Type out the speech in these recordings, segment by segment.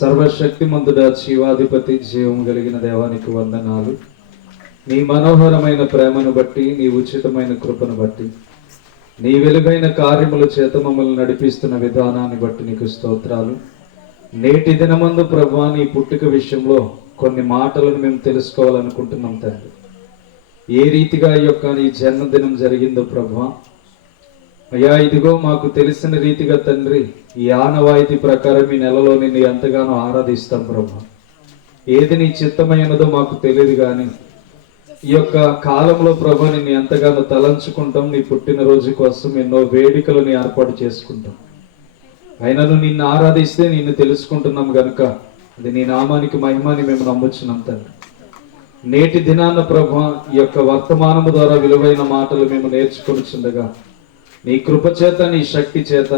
సర్వశక్తిమంతుడా, జీవాధిపతి, జీవం కలిగిన దేవానికి వందనాలు. నీ మనోహరమైన ప్రేమను బట్టి, నీ ఉచితమైన కృపను బట్టి, నీ వెలుగైన కార్యముల చేత మమ్మల్ని నడిపిస్తున్న విధానాన్ని బట్టి నీకు స్తోత్రాలు. నేటి దినమందు ప్రభువా, నీ పుట్టుక విషయంలో కొన్ని మాటలను మేము తెలుసుకోవాలనుకుంటున్నాం తండ్రి. ఏ రీతిగా ఈ యొక్క నీ జన్మదినం జరిగిందో ప్రభువా, అయ్యా ఇదిగో మాకు తెలిసిన రీతిగా తండ్రి, ఈ ఆనవాయితీ ప్రకారం ఈ నెలలో నిన్ను ఎంతగానో ఆరాధిస్తాం ప్రభా. ఏది నీ చిత్తమైనదో మాకు తెలియదు కానీ ఈ యొక్క కాలంలో ప్రభా నిన్ను ఎంతగానో తలంచుకుంటాం. నీ పుట్టినరోజు కోసం ఎన్నో వేడుకలను ఏర్పాటు చేసుకుంటాం. అయినను నిన్ను ఆరాధిస్తే నిన్ను తెలుసుకుంటున్నాం గనుక అది నీ నామానికి మహిమాని మేము నమ్ముచున్నాం తండ్రి. నేటి దినాన్న ప్రభా ఈ యొక్క వర్తమానము ద్వారా విలువైన మాటలు మేము నేర్చుకొనిచుండగా నీ కృప చేత, నీ శక్తి చేత,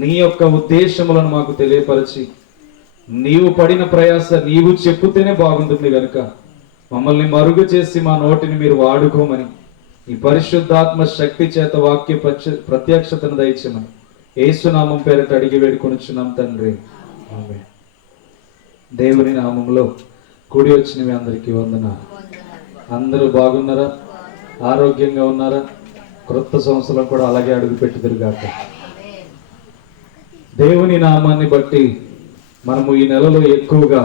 నీ యొక్క ఉద్దేశములను మాకు తెలియపరిచి, నీవు పడిన ప్రయాస నీవు చెప్పుతేనే బాగుంటుంది కనుక మమ్మల్ని మరుగు చేసి మా నోటిని మీరు వాడుకోమని, ఈ పరిశుద్ధాత్మ శక్తి చేత వాక్య ప్రత్యక్షతను దయచేయమని యేసునామం పేరిట అడిగి వేడుకొనుచున్నాం తండ్రి, ఆమేన్. దేవుని నామంలో కూడి వచ్చిన మీ అందరికీ వందనాలు. అందరూ బాగున్నారా? ఆరోగ్యంగా ఉన్నారా? క్రొత్త సంవత్సరం కూడా అలాగే అడుగుపెట్టుదురుగాక. దేవుని నామాన్ని బట్టి మనము ఈ నెలలో ఎక్కువగా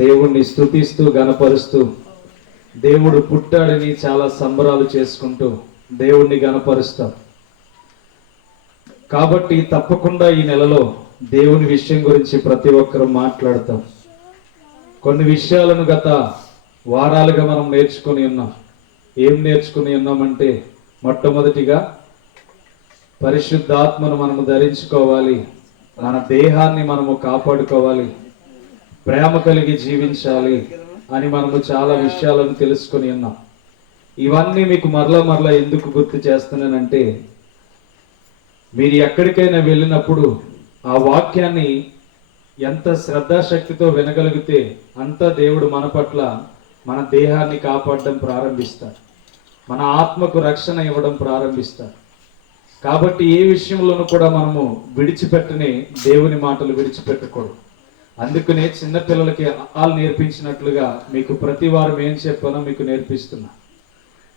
దేవుణ్ణి స్తుతిస్తూ గణపరుస్తూ, దేవుడు పుట్టాడని చాలా సంబరాలు చేసుకుంటూ దేవుణ్ణి గణపరుస్తాం. కాబట్టి తప్పకుండా ఈ నెలలో దేవుని విషయం గురించి ప్రతి ఒక్కరూ మాట్లాడతాం. కొన్ని విషయాలను గత వారాలుగా మనం నేర్చుకుని ఉన్నాం. ఏం నేర్చుకుని ఉన్నామంటే, మొట్టమొదటిగా పరిశుద్ధాత్మను మనము ధరించుకోవాలి, మన దేహాన్ని మనము కాపాడుకోవాలి, ప్రేమ కలిగి జీవించాలి అని మనము చాలా విషయాలను తెలుసుకొని ఉన్నాం. ఇవన్నీ మీకు మరలా ఎందుకు గుర్తు చేస్తున్నానంటే, మీరు ఎక్కడికైనా వెళ్ళినప్పుడు ఆ వాక్యాన్ని ఎంత శ్రద్ధాశక్తితో వినగలిగితే అంత దేవుడు మన పట్ల, మన దేహాన్ని కాపాడడం ప్రారంభిస్తాడు, మన ఆత్మకు రక్షణ ఇవ్వడం ప్రారంభిస్తాడు. కాబట్టి ఏ విషయంలోనూ కూడా మనము విడిచిపెట్టని దేవుని మాటలు విడిచిపెట్టకూడదు. అందుకనే చిన్నపిల్లలకి ఆలు నేర్పించినట్లుగా మీకు ప్రతి వారం ఏం చెప్పానో మీకు నేర్పిస్తున్నా.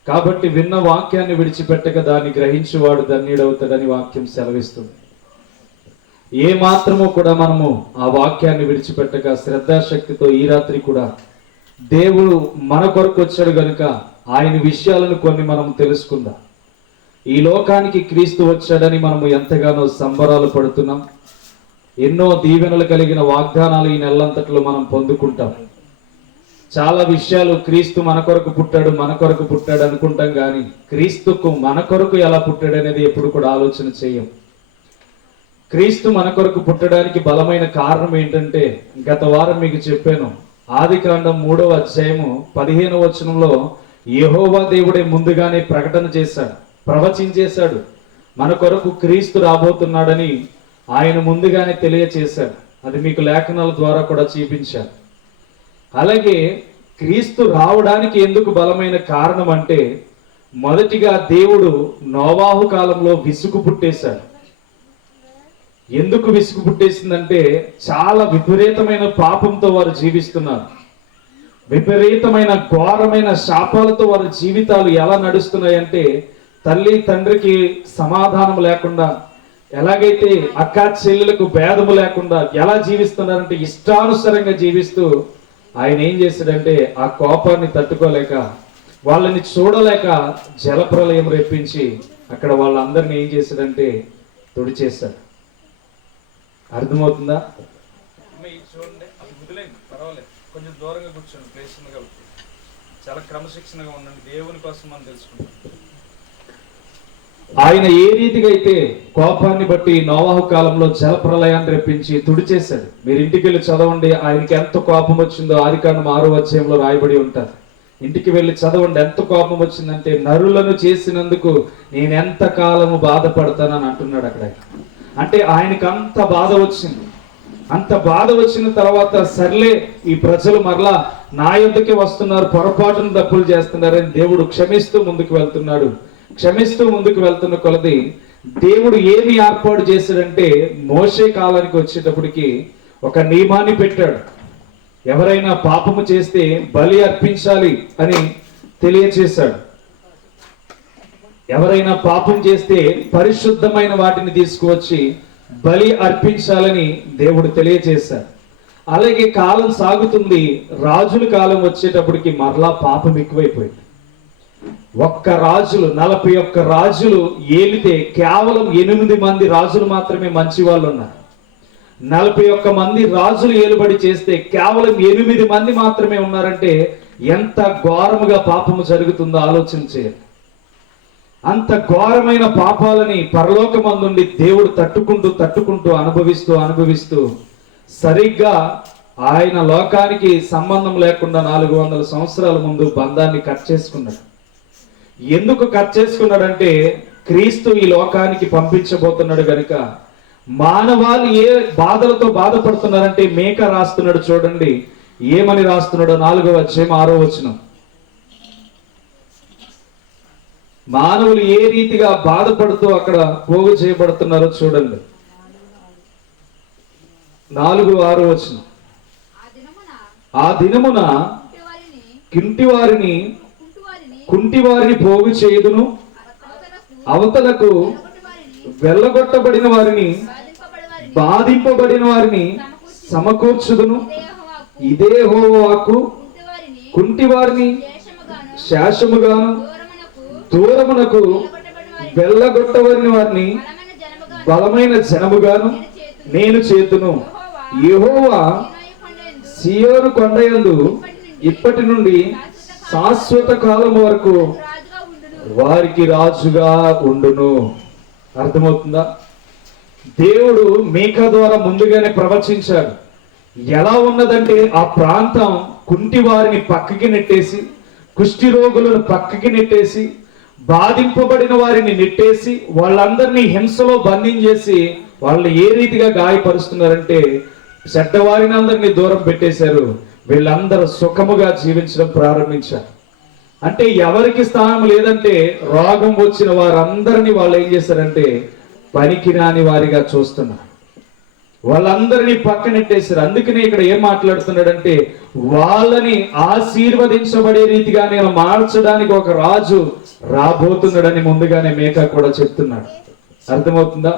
కాబట్టి విన్న వాక్యాన్ని విడిచిపెట్టక దాన్ని గ్రహించేవాడు ధన్యుడవుతాడని వాక్యం సెలవిస్తుంది. ఏ మాత్రమూ కూడా మనము ఆ వాక్యాన్ని విడిచిపెట్టక శ్రద్ధాశక్తితో ఈ రాత్రి కూడా దేవుడు మన కొరకు వచ్చాడు గనుక ఆయన విషయాలను కొన్ని మనం తెలుసుకుందాం. ఈ లోకానికి క్రీస్తు వచ్చాడని మనము ఎంతగానో సంబరాలు పడుతున్నాం. ఎన్నో దీవెనలు కలిగిన వాగ్దానాలు ఈ నెలంతట్లో మనం పొందుకుంటాం. చాలా విషయాలు క్రీస్తు మన కొరకు పుట్టాడు అనుకుంటాం కానీ క్రీస్తుకు మన కొరకు ఎలా పుట్టాడు అనేది ఎప్పుడు కూడా ఆలోచన చేయం. క్రీస్తు మన కొరకు పుట్టడానికి బలమైన కారణం ఏంటంటే, గత వారం మీకు చెప్పాను, ఆదికాండం 3వ అధ్యాయము 15వ వచనంలో యెహోవా దేవుడే ముందుగానే ప్రకటన చేశాడు, ప్రవచించేశాడు. మన కొరకు క్రీస్తు రాబోతున్నాడని ఆయన ముందుగానే తెలియచేశాడు. అది మీకు లేఖనాల ద్వారా కూడా చూపించారు. అలాగే క్రీస్తు రావడానికి ఎందుకు బలమైన కారణం అంటే, మొదటిగా దేవుడు నోవాహు కాలంలో విసుగు పుట్టేశాడు. ఎందుకు విసుగు పుట్టేసిందంటే, చాలా విపరీతమైన పాపంతో వారు జీవిస్తున్నారు. విపరీతమైన ఘోరమైన శాపాలతో వారి జీవితాలు ఎలా నడుస్తున్నాయంటే, తల్లి తండ్రికి సమాధానం లేకుండా, ఎలాగైతే అక్క చెల్లెలకు భేదము లేకుండా ఎలా జీవిస్తున్నారంటే ఇష్టానుసారంగా జీవిస్తూ ఆయన ఏం చేశాడంటే, ఆ కోపాన్ని తట్టుకోలేక, వాళ్ళని చూడలేక జలప్రలయం రేపించి అక్కడ వాళ్ళందరినీ ఏం చేశాడంటే తుడిచేశాడు. అర్థమవుతుందా? చూడండి, అది వదిలేండి, పర్వాలేదు, కొంచెం దూరంగా కూర్చోండి, ప్లేస్ ఉంది కాబట్టి. చాలా క్రమశిక్షణగా ఉండండి, దేవుని కోసం మనం తెలుసుకుంటాం. ఆయన ఏ రీతిగా అయితే కోపాన్ని బట్టి నోవాహు కాలంలో జలప్రలయాన్ని రెప్పించి తుడిచేశాడు. మీరు ఇంటికి వెళ్ళి చదవండి, ఆయనకి ఎంత కోపం వచ్చిందో ఆదికాండం 6వ అధ్యాయంలో రాయబడి ఉంటారు. ఇంటికి వెళ్ళి చదవండి, ఎంత కోపం వచ్చిందంటే, నరులను చేసినందుకు నేను ఎంత కాలము బాధపడతానని అంటున్నాడు అక్కడ. అంటే ఆయనకి అంత బాధ వచ్చింది. అంత బాధ వచ్చిన తర్వాత, సర్లే ఈ ప్రజలు మరలా నా యొద్దకే వస్తున్నారు, పొరపాటును తప్పులు చేస్తున్నారని దేవుడు క్షమిస్తూ ముందుకు వెళ్తున్నాడు. క్షమిస్తూ ముందుకు వెళ్తున్న కొలది దేవుడు ఏమి ఏర్పాటు చేశాడంటే, మోషే కాలానికి వచ్చేటప్పటికి ఒక నియమాన్ని పెట్టాడు. ఎవరైనా పాపము చేస్తే బలి అర్పించాలి అని తెలియచేశాడు. ఎవరైనా పాపం చేస్తే పరిశుద్ధమైన వాటిని తీసుకువచ్చి బలి అర్పించాలని దేవుడు తెలియచేశాడు. అలాగే కాలం సాగుతుంది. రాజుల కాలం వచ్చేటప్పటికి మరలా పాపం ఎక్కువైపోయింది. 41 రాజులు ఏలితే కేవలం 8 మంది రాజులు మాత్రమే మంచి వాళ్ళు ఉన్నారు. 41 మంది రాజులు ఏలుబడి చేస్తే కేవలం 8 మంది మాత్రమే ఉన్నారంటే ఎంత ఘోరముగా పాపము జరుగుతుందో ఆలోచన చేయాలి. అంత ఘోరమైన పాపాలని పరలోకమందుండి దేవుడు తట్టుకుంటూ అనుభవిస్తూ సరిగ్గా ఆయన లోకానికి సంబంధం లేకుండా 400 సంవత్సరాల ముందు బంధాన్ని కట్ చేసుకున్నాడు. ఎందుకు కట్ చేసుకున్నాడంటే క్రీస్తు ఈ లోకానికి పంపించబోతున్నాడు గనుక. మానవాళి ఏ బాధలతో బాధపడుతున్నారంటే మేక రాస్తున్నాడు చూడండి, ఏమని రాస్తున్నాడో 4వ అధ్యాయం 6వ వచనం. మానవులు ఏ రీతిగా బాధపడుతూ అక్కడ పోగు చేయబడుతున్నారో చూడండి. 4-6 వచనం. ఆ దినమున కుంటివారిని పోగు చేయుదును, అవతలకు వెళ్ళగొట్టబడిన వారిని బాధింపబడిన వారిని సమకూర్చుదును. ఇదే యెహోవాకు కుంటివారిని శేషముగాను దూరమునకు వెళ్ళగొట్టబడిన వారిని బలమైన జనముగాను నేను చేతును. యెహోవా సీయోను కొండయందు ఇప్పటి నుండి శాశ్వత కాలం వరకు వారికి రాజుగా ఉండును. అర్థమవుతుందా? దేవుడు మీకా ద్వారా ముందుగానే ప్రవచించాడు. ఎలా ఉన్నదంటే ఆ ప్రాంతం కుంటి వారిని పక్కకి నెట్టేసి, కుష్టి రోగులను పక్కకి నెట్టేసి, బాధింపబడిన వారిని నెట్టేసి, వాళ్ళందరినీ హింసలో బంధించేసి వాళ్ళని ఏ రీతిగా గాయపరుస్తున్నారంటే చెడ్డవారిని అందరినీ దూరం పెట్టేశారు. వీళ్ళందరూ సుఖముగా జీవించడం ప్రారంభించారు. అంటే ఎవరికి స్థానం లేదంటే రోగం వచ్చిన వారందరినీ వాళ్ళు ఏం చేశారంటే పనికిరాని వారిగా చూస్తున్నారు. వాళ్ళందరినీ పక్కనెట్టేశారు. అందుకనే ఇక్కడ ఏం మాట్లాడుతున్నాడంటే వాళ్ళని ఆశీర్వదించబడే రీతిగా నేను మార్చడానికి ఒక రాజు రాబోతున్నాడని ముందుగానే మేకా కూడా చెప్తున్నాడు. అర్థమవుతుందా?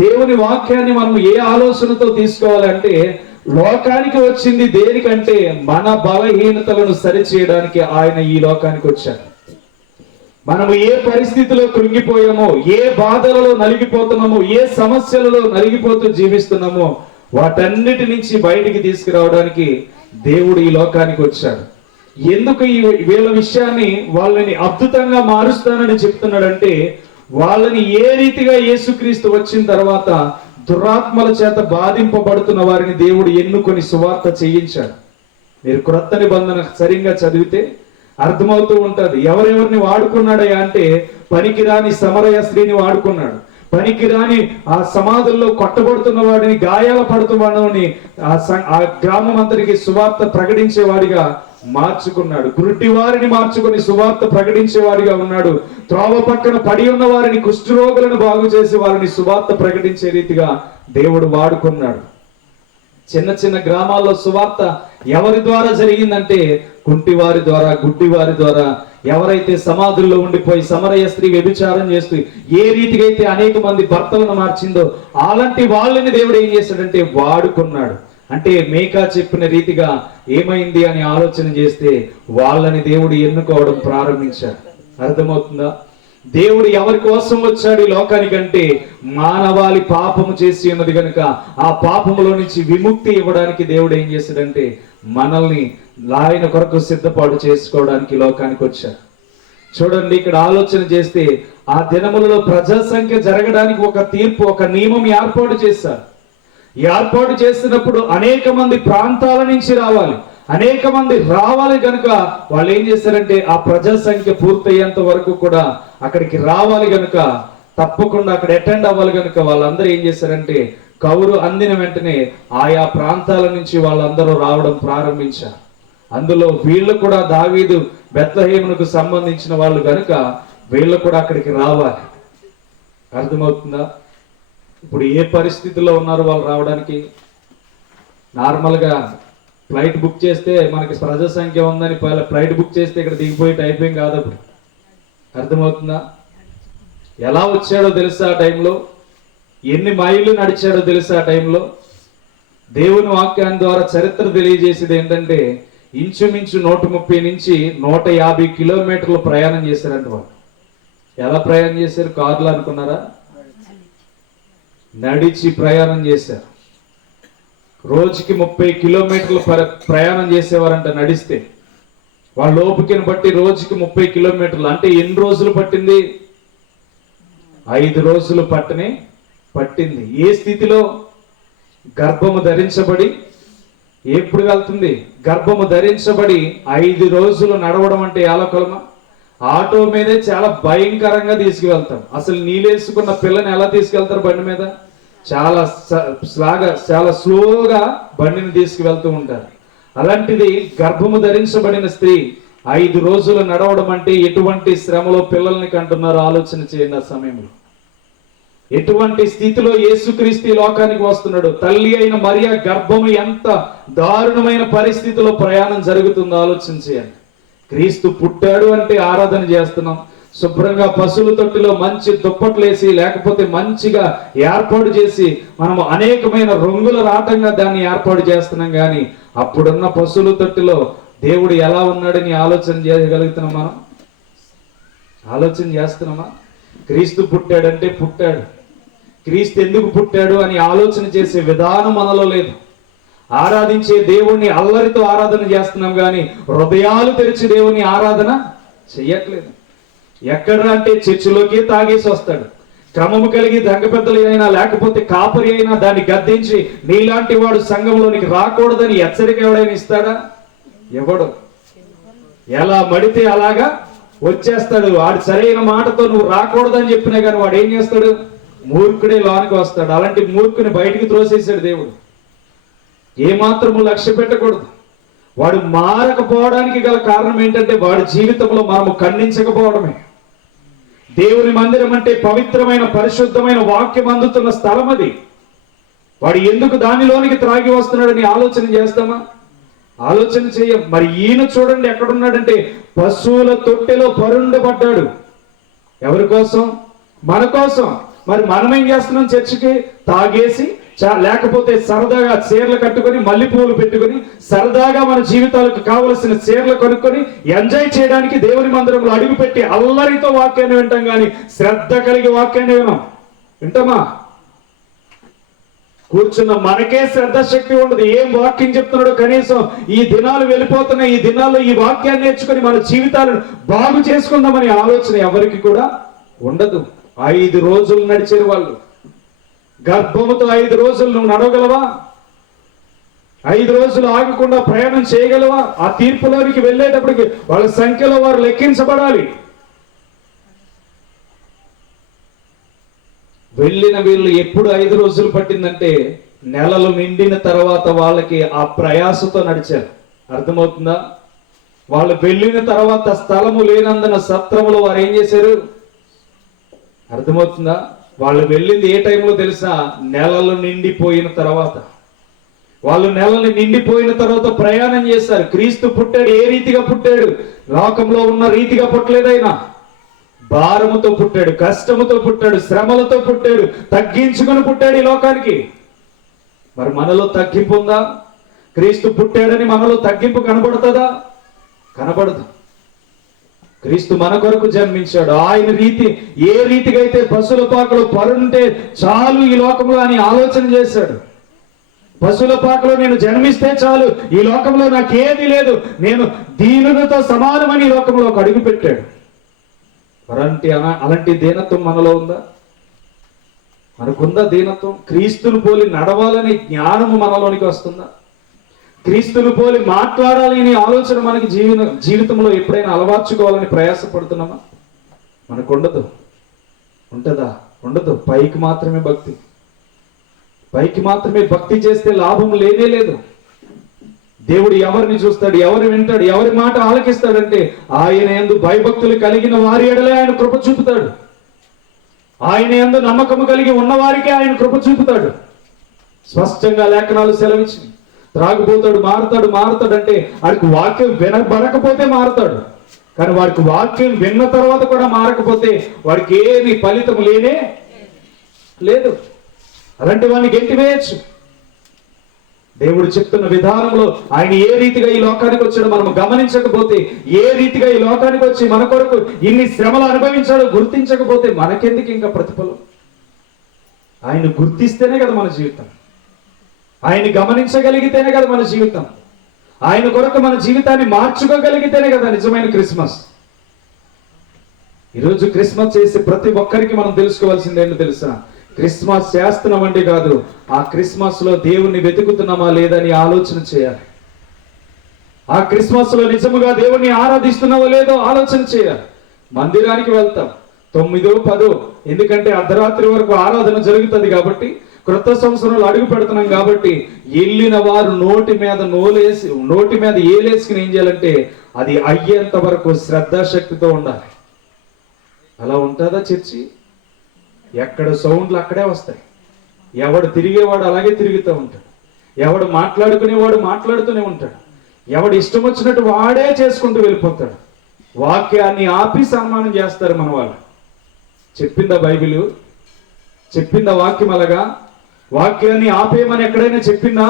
దేవుని వాక్యాన్ని మనం ఏ ఆలోచనతో తీసుకోవాలంటే లోకానికి వచ్చింది దేనికంటే మన బలహీనతలను సరిచేయడానికి ఆయన ఈ లోకానికి వచ్చాడు. మనము ఏ పరిస్థితిలో కృంగిపోయామో, ఏ బాధలలో నలిగిపోతున్నామో, ఏ సమస్యలలో నలిగిపోతూ జీవిస్తున్నామో వాటన్నిటి నుంచి బయటికి తీసుకురావడానికి దేవుడు ఈ లోకానికి వచ్చాడు. ఎందుకు వీళ్ళ విషయాన్ని వాళ్ళని అద్భుతంగా మారుస్తానని చెప్తున్నాడంటే వాళ్ళని ఏ రీతిగా యేసుక్రీస్తు వచ్చిన తర్వాత దురాత్మల చేత బాధింపబడుతున్న వారిని దేవుడు ఎన్నుకొని సువార్త చేయించాడు. మీరు క్రొత్త నిబంధన సరిగ్గా చదివితే అర్థమవుతూ ఉంటది. ఎవరెవరిని వాడుకున్నాడయ్యా అంటే పనికిరాని సమరయ స్త్రీని వాడుకున్నాడు. పనికిరాని ఆ సమాధుల్లో కొట్టబడుతున్న వాడిని, గాయాల పడుతున్నవాడిని ఆ గ్రామం అంతటికి సువార్త ప్రకటించేవాడిగా మార్చుకున్నాడు. గుడ్డి వారిని మార్చుకొని సువార్త ప్రకటించేవాడిగా ఉన్నాడు. త్రోవ పక్కన పడి ఉన్న వారిని, కుష్ఠరోగులను బాగు చేసి వారిని సువార్త ప్రకటించే రీతిగా దేవుడు వాడుకున్నాడు. చిన్న చిన్న గ్రామాల్లో సువార్త ఎవరి ద్వారా జరిగిందంటే కుంటివారి ద్వారా, గుడ్డివారి ద్వారా. ఎవరైతే సమాధుల్లో ఉండిపోయి సమరయ స్త్రీ వ్యభిచారం చేస్తూ ఏ రీతిగా అయితే అనేక మంది భర్తలను మార్చిందో అలాంటి వాళ్ళని దేవుడు ఏం చేశాడంటే వాడుకున్నాడు. అంటే మేకా చెప్పిన రీతిగా ఏమైంది అని ఆలోచన చేస్తే వాళ్ళని దేవుడు ఎన్నుకోవడం ప్రారంభించాడు. అర్థమవుతుందా? దేవుడు ఎవరి కోసం వచ్చాడు ఈ లోకానికంటే మానవాళి పాపము చేసి ఉన్నది కనుక ఆ పాపములో నుంచి విముక్తి ఇవ్వడానికి దేవుడు ఏం చేశాడంటే మనల్ని ఆయన కొరకు సిద్ధపాటు చేసుకోవడానికి లోకానికి వచ్చాడు. చూడండి, ఇక్కడ ఆలోచన చేస్తే ఆ దినములలో ప్రజా సంఖ్య జరగడానికి ఒక తీర్పు, ఒక నియమం ఏర్పాటు చేశారు. ఏర్పాటు చేసినప్పుడు అనేక మంది ప్రాంతాల నుంచి రావాలి, అనేక మంది రావాలి కనుక వాళ్ళు ఏం చేశారంటే ఆ ప్రజా సంఖ్య పూర్తయ్యేంత వరకు కూడా అక్కడికి రావాలి కనుక, తప్పకుండా అక్కడ అటెండ్ అవ్వాలి కనుక వాళ్ళందరూ ఏం చేశారంటే కౌరు అందిన వెంటనే ఆయా ప్రాంతాల నుంచి వాళ్ళందరూ రావడం ప్రారంభించారు. అందులో వీళ్ళు కూడా దావీదు బెత్లెహేమునకు సంబంధించిన వాళ్ళు కనుక వీళ్ళు కూడా అక్కడికి రావాలి. అర్థమవుతుందా? ఇప్పుడు ఏ పరిస్థితిలో ఉన్నారు వాళ్ళు రావడానికి? నార్మల్గా ఫ్లైట్ బుక్ చేస్తే మనకి ప్రజా సంఖ్య ఉందని ఫ్లైట్ బుక్ చేస్తే ఇక్కడ దిగిపోయే టైప్ ఏం కాదు. అప్పుడు అర్థమవుతుందా? ఎలా వచ్చాడో తెలుసా ఆ టైంలో, ఎన్ని మైళ్ళు నడిచాడో తెలుసా ఆ టైంలో. దేవుని వాక్యాన్ని ద్వారా చరిత్ర తెలియజేసేది ఏంటంటే ఇంచుమించు 130 నుంచి 150 కిలోమీటర్లు ప్రయాణం చేశారంట వాళ్ళు. ఎలా ప్రయాణం చేశారు? కార్లు అనుకున్నారా? నడిచి ప్రయాణం చేశారు. రోజుకి 30 కిలోమీటర్లు ప్రయాణం చేసేవారంట నడిస్తే. వాళ్ళ ఓపికను బట్టి రోజుకి 30 కిలోమీటర్లు అంటే ఎన్ని రోజులు పట్టింది? 5 రోజులు పట్టింది. ఏ స్థితిలో? గర్భము ధరించబడి. ఎప్పుడు వెళ్తుంది? గర్భము ధరించబడి 5 రోజులు నడవడం అంటే ఎలా కొలమ? ఆటో మీదే చాలా భయంకరంగా తీసుకువెళ్తాం. అసలు నీళ్ళేసుకున్న పిల్లని ఎలా తీసుకెళ్తారు బండి మీద? చాలా స్లోగా బండిని తీసుకువెళ్తూ ఉంటారు. అలాంటిది గర్భము ధరించబడిన స్త్రీ 5 రోజులు నడవడం అంటే ఎటువంటి శ్రమలో పిల్లల్ని కంటున్నారో ఆలోచన చేయండి. ఆ సమయంలో ఎటువంటి స్థితిలో యేసుక్రీస్తు లోకానికి వస్తున్నాడు. తల్లి అయిన మరియా గర్భము ఎంత దారుణమైన పరిస్థితిలో ప్రయాణం జరుగుతుందో ఆలోచన చేయండి. క్రీస్తు పుట్టాడు అంటే ఆరాధన చేస్తున్నాం. శుభ్రంగా పశువుల తొట్టిలో మంచి దుప్పట్లు వేసి లేకపోతే మంచిగా ఏర్పాటు చేసి మనము అనేకమైన రంగుల రాటంగా దాన్ని ఏర్పాటు చేస్తున్నాం. కానీ అప్పుడున్న పశువుల తొట్టిలో దేవుడు ఎలా ఉన్నాడని ఆలోచన చేయగలుగుతున్నాం? మనం ఆలోచన చేస్తున్నామా? క్రీస్తు పుట్టాడంటే పుట్టాడు. క్రీస్తు ఎందుకు పుట్టాడు అని ఆలోచన చేసే విధానం మనలో లేదు. ఆరాధించే దేవుణ్ణి అల్లరితో ఆరాధన చేస్తున్నాం కానీ హృదయాలు తెరిచి దేవుణ్ణి ఆరాధన చెయ్యట్లేదు. ఎక్కడ అంటే చర్చిలోకి తాగేసి వస్తాడు. క్రమము కలిగి దంగ పెద్దలు అయినా లేకపోతే కాపరి అయినా దాన్ని గద్దించి నీలాంటి వాడు సంఘంలోనికి రాకూడదని హెచ్చరిక ఎవడైనా ఇస్తాడా? ఎవడు? ఎలా మడితే అలాగా వచ్చేస్తాడు. వాడు సరైన మాటతో నువ్వు రాకూడదని చెప్పినా కానీ వాడు ఏం చేస్తాడు? మూర్ఖుడే లోనికి వస్తాడు. అలాంటి మూర్ఖుని బయటికి త్రోసేసాడు దేవుడు. ఏమాత్రము లక్ష్య పెట్టకూడదు. వాడు మారకపోవడానికి గల కారణం ఏంటంటే వాడి జీవితంలో మనము ఖండించకపోవడమే. దేవుని మందిరం అంటే పవిత్రమైన పరిశుద్ధమైన వాక్యం అందుతున్న స్థలం అది. వాడు ఎందుకు దానిలోనికి త్రాగి వస్తున్నాడని ఆలోచన చేస్తామా? ఆలోచన చేయం. మరి ఈయన చూడండి ఎక్కడున్నాడంటే పశువుల తొట్టెలో పరుండబడ్డాడు. ఎవరి కోసం? మన కోసం. మరి మనం ఏం చేస్తున్నాం? చర్చికి తాగేసి లేకపోతే సరదాగా చీరలు కట్టుకొని మల్లె పువ్వులు పెట్టుకొని సరదాగా మన జీవితాలకు కావలసిన చీరలు కొనుక్కొని ఎంజాయ్ చేయడానికి దేవుని మందిరంలో అడుగు పెట్టి అల్లరితో వాక్యాన్ని వింటాం కానీ శ్రద్ధ కలిగి వాక్యాన్ని వింటామా? కూర్చున్న మనకే శ్రద్ధ శక్తి ఉండదు. ఏం వాక్యం చెప్తున్నాడో కనీసం ఈ దినాలు వెళ్ళిపోతున్నాయి, ఈ దినాల్లో ఈ వాక్యాన్ని నేర్చుకుని మన జీవితాలను బాగు చేసుకుందామని ఆలోచన ఎవరికి కూడా ఉండదు. 5 రోజులు నడిచారు వాళ్ళు. గర్భముతో 5 రోజులు నువ్వు నడవగలవా? 5 రోజులు ఆగకుండా ప్రయాణం చేయగలవా? ఆ తీర్పులోనికి వెళ్ళేటప్పటికి వాళ్ళ సంఖ్యలో వారు లెక్కించబడాలి. వెళ్ళిన వీళ్ళు ఎప్పుడు 5 రోజులు పట్టిందంటే నెలలు నిండిన తర్వాత వాళ్ళకి ఆ ప్రయాసతో నడిచారు. అర్థమవుతుందా? వాళ్ళు వెళ్ళిన తర్వాత స్థలము లేనందున సత్రములో వారు ఏం చేశారు? అర్థమవుతుందా? వాళ్ళు వెళ్ళింది ఏ టైంలో తెలుసా? నెలలు నిండిపోయిన తర్వాత. వాళ్ళు నెలలు నిండిపోయిన తర్వాత ప్రయాణం చేశారు. క్రీస్తు పుట్టాడు. ఏ రీతిగా పుట్టాడు? లోకంలో ఉన్న రీతిగా పుట్టలేదైనా. భారముతో పుట్టాడు, కష్టముతో పుట్టాడు, శ్రమలతో పుట్టాడు, తగ్గించుకొని పుట్టాడు ఈ లోకానికి. మరి మనలో తగ్గింపు ఉందా? క్రీస్తు పుట్టాడని మనలో తగ్గింపు కనబడుతుందా? కనబడదు. క్రీస్తు మన కొరకు జన్మించాడు. ఆయన రీతి ఏ రీతిగా అయితే పశువుల పాకలో పరుంటే చాలు ఈ లోకంలో అని ఆలోచన చేశాడు. పశువుల పాకలో నేను జన్మిస్తే చాలు, ఈ లోకంలో నాకేది లేదు, నేను దీనులతో సమానమని ఈ లోకంలో ఒక అడుగు పెట్టాడు. అలాంటి దీనత్వం మనలో ఉందా? మనకుందా దీనత్వం? క్రీస్తును పోలి నడవాలని జ్ఞానము మనలోనికి వస్తుందా? క్రీస్తును పోలి మాట్లాడాలని ఆలోచన మనకి జీవితంలో ఎప్పుడైనా అలవార్చుకోవాలని ప్రయాసపడుతున్నామా? మనకు ఉండదు. ఉంటుందా? ఉండదు. పైకి మాత్రమే భక్తి. పైకి మాత్రమే భక్తి చేస్తే లాభం లేనే లేదు. దేవుడు ఎవరిని చూస్తాడు? ఎవరు వింటాడు? ఎవరి మాట ఆలకిస్తాడంటే ఆయన యందు భయభక్తులు కలిగిన వారి ఎడలే ఆయన కృప చూపుతాడు. ఆయన యందు నమ్మకము కలిగి ఉన్నవారికే ఆయన కృప చూపుతాడు. స్పష్టంగా లేఖనాలు సెలవిచ్చింది. త్రాగుబోతాడు మారుతాడు అంటే వాడికి వాక్యం వినబడకపోతే మారుతాడు. కానీ వాడికి వాక్యం విన్న తర్వాత కూడా మారకపోతే వాడికి ఏమి ఫలితం లేనే లేదు. అలాంటి వాడిని గెంటివేయచ్చు. దేవుడు చెప్తున్న విధానంలో ఆయన ఏ రీతిగా ఈ లోకానికి వచ్చాడో మనం గమనించకపోతే, ఏ రీతిగా ఈ లోకానికి వచ్చి మన కొరకు ఇన్ని శ్రమలు అనుభవించాడో గుర్తించకపోతే మనకెందుకు ఇంకా ప్రతిఫలం? ఆయన గుర్తిస్తేనే కదా మన జీవితం. ఆయన గమనించగలిగితేనే కదా మన జీవితం. ఆయన కొరకు మన జీవితాన్ని మార్చుకోగలిగితేనే కదా నిజమైన క్రిస్మస్. ఈరోజు క్రిస్మస్ చేసే ప్రతి ఒక్కరికి మనం తెలుసుకోవాల్సింది ఏంటో తెలుసా? క్రిస్మస్ చేస్తున్నామంటే కాదు, ఆ క్రిస్మస్ లో దేవుణ్ణి వెతుకుతున్నామా లేదని ఆలోచన చేయాలి. ఆ క్రిస్మస్ లో నిజముగా దేవుణ్ణి ఆరాధిస్తున్నావో లేదో ఆలోచన చేయాలి. మందిరానికి వెళ్తాం 9, 10, ఎందుకంటే అర్ధరాత్రి వరకు ఆరాధన జరుగుతుంది కాబట్టి, క్రొత్త సంవత్సరంలో అడుగు పెడుతున్నాం కాబట్టి, వెళ్ళిన వారు నోటి మీద ఏలేసుకుని ఏం చేయాలంటే అది అయ్యేంత వరకు శ్రద్ధాశక్తితో ఉండాలి. అలా ఉంటుందా చర్చి? ఎక్కడ సౌండ్లు అక్కడే వస్తాయి. ఎవడు తిరిగేవాడు అలాగే తిరుగుతూ ఉంటాడు. ఎవడు మాట్లాడుకునేవాడు మాట్లాడుతూనే ఉంటాడు. ఎవడు ఇష్టం వచ్చినట్టు వాడే చేసుకుంటూ వెళ్ళిపోతాడు. వాక్యాన్ని ఆపి సన్మానం చేస్తారు మన వాళ్ళు. చెప్పిందా బైబిల్? చెప్పిందా వాక్యం అలాగా? వాక్యాన్ని ఆపేయమని ఎక్కడైనా చెప్పిందా?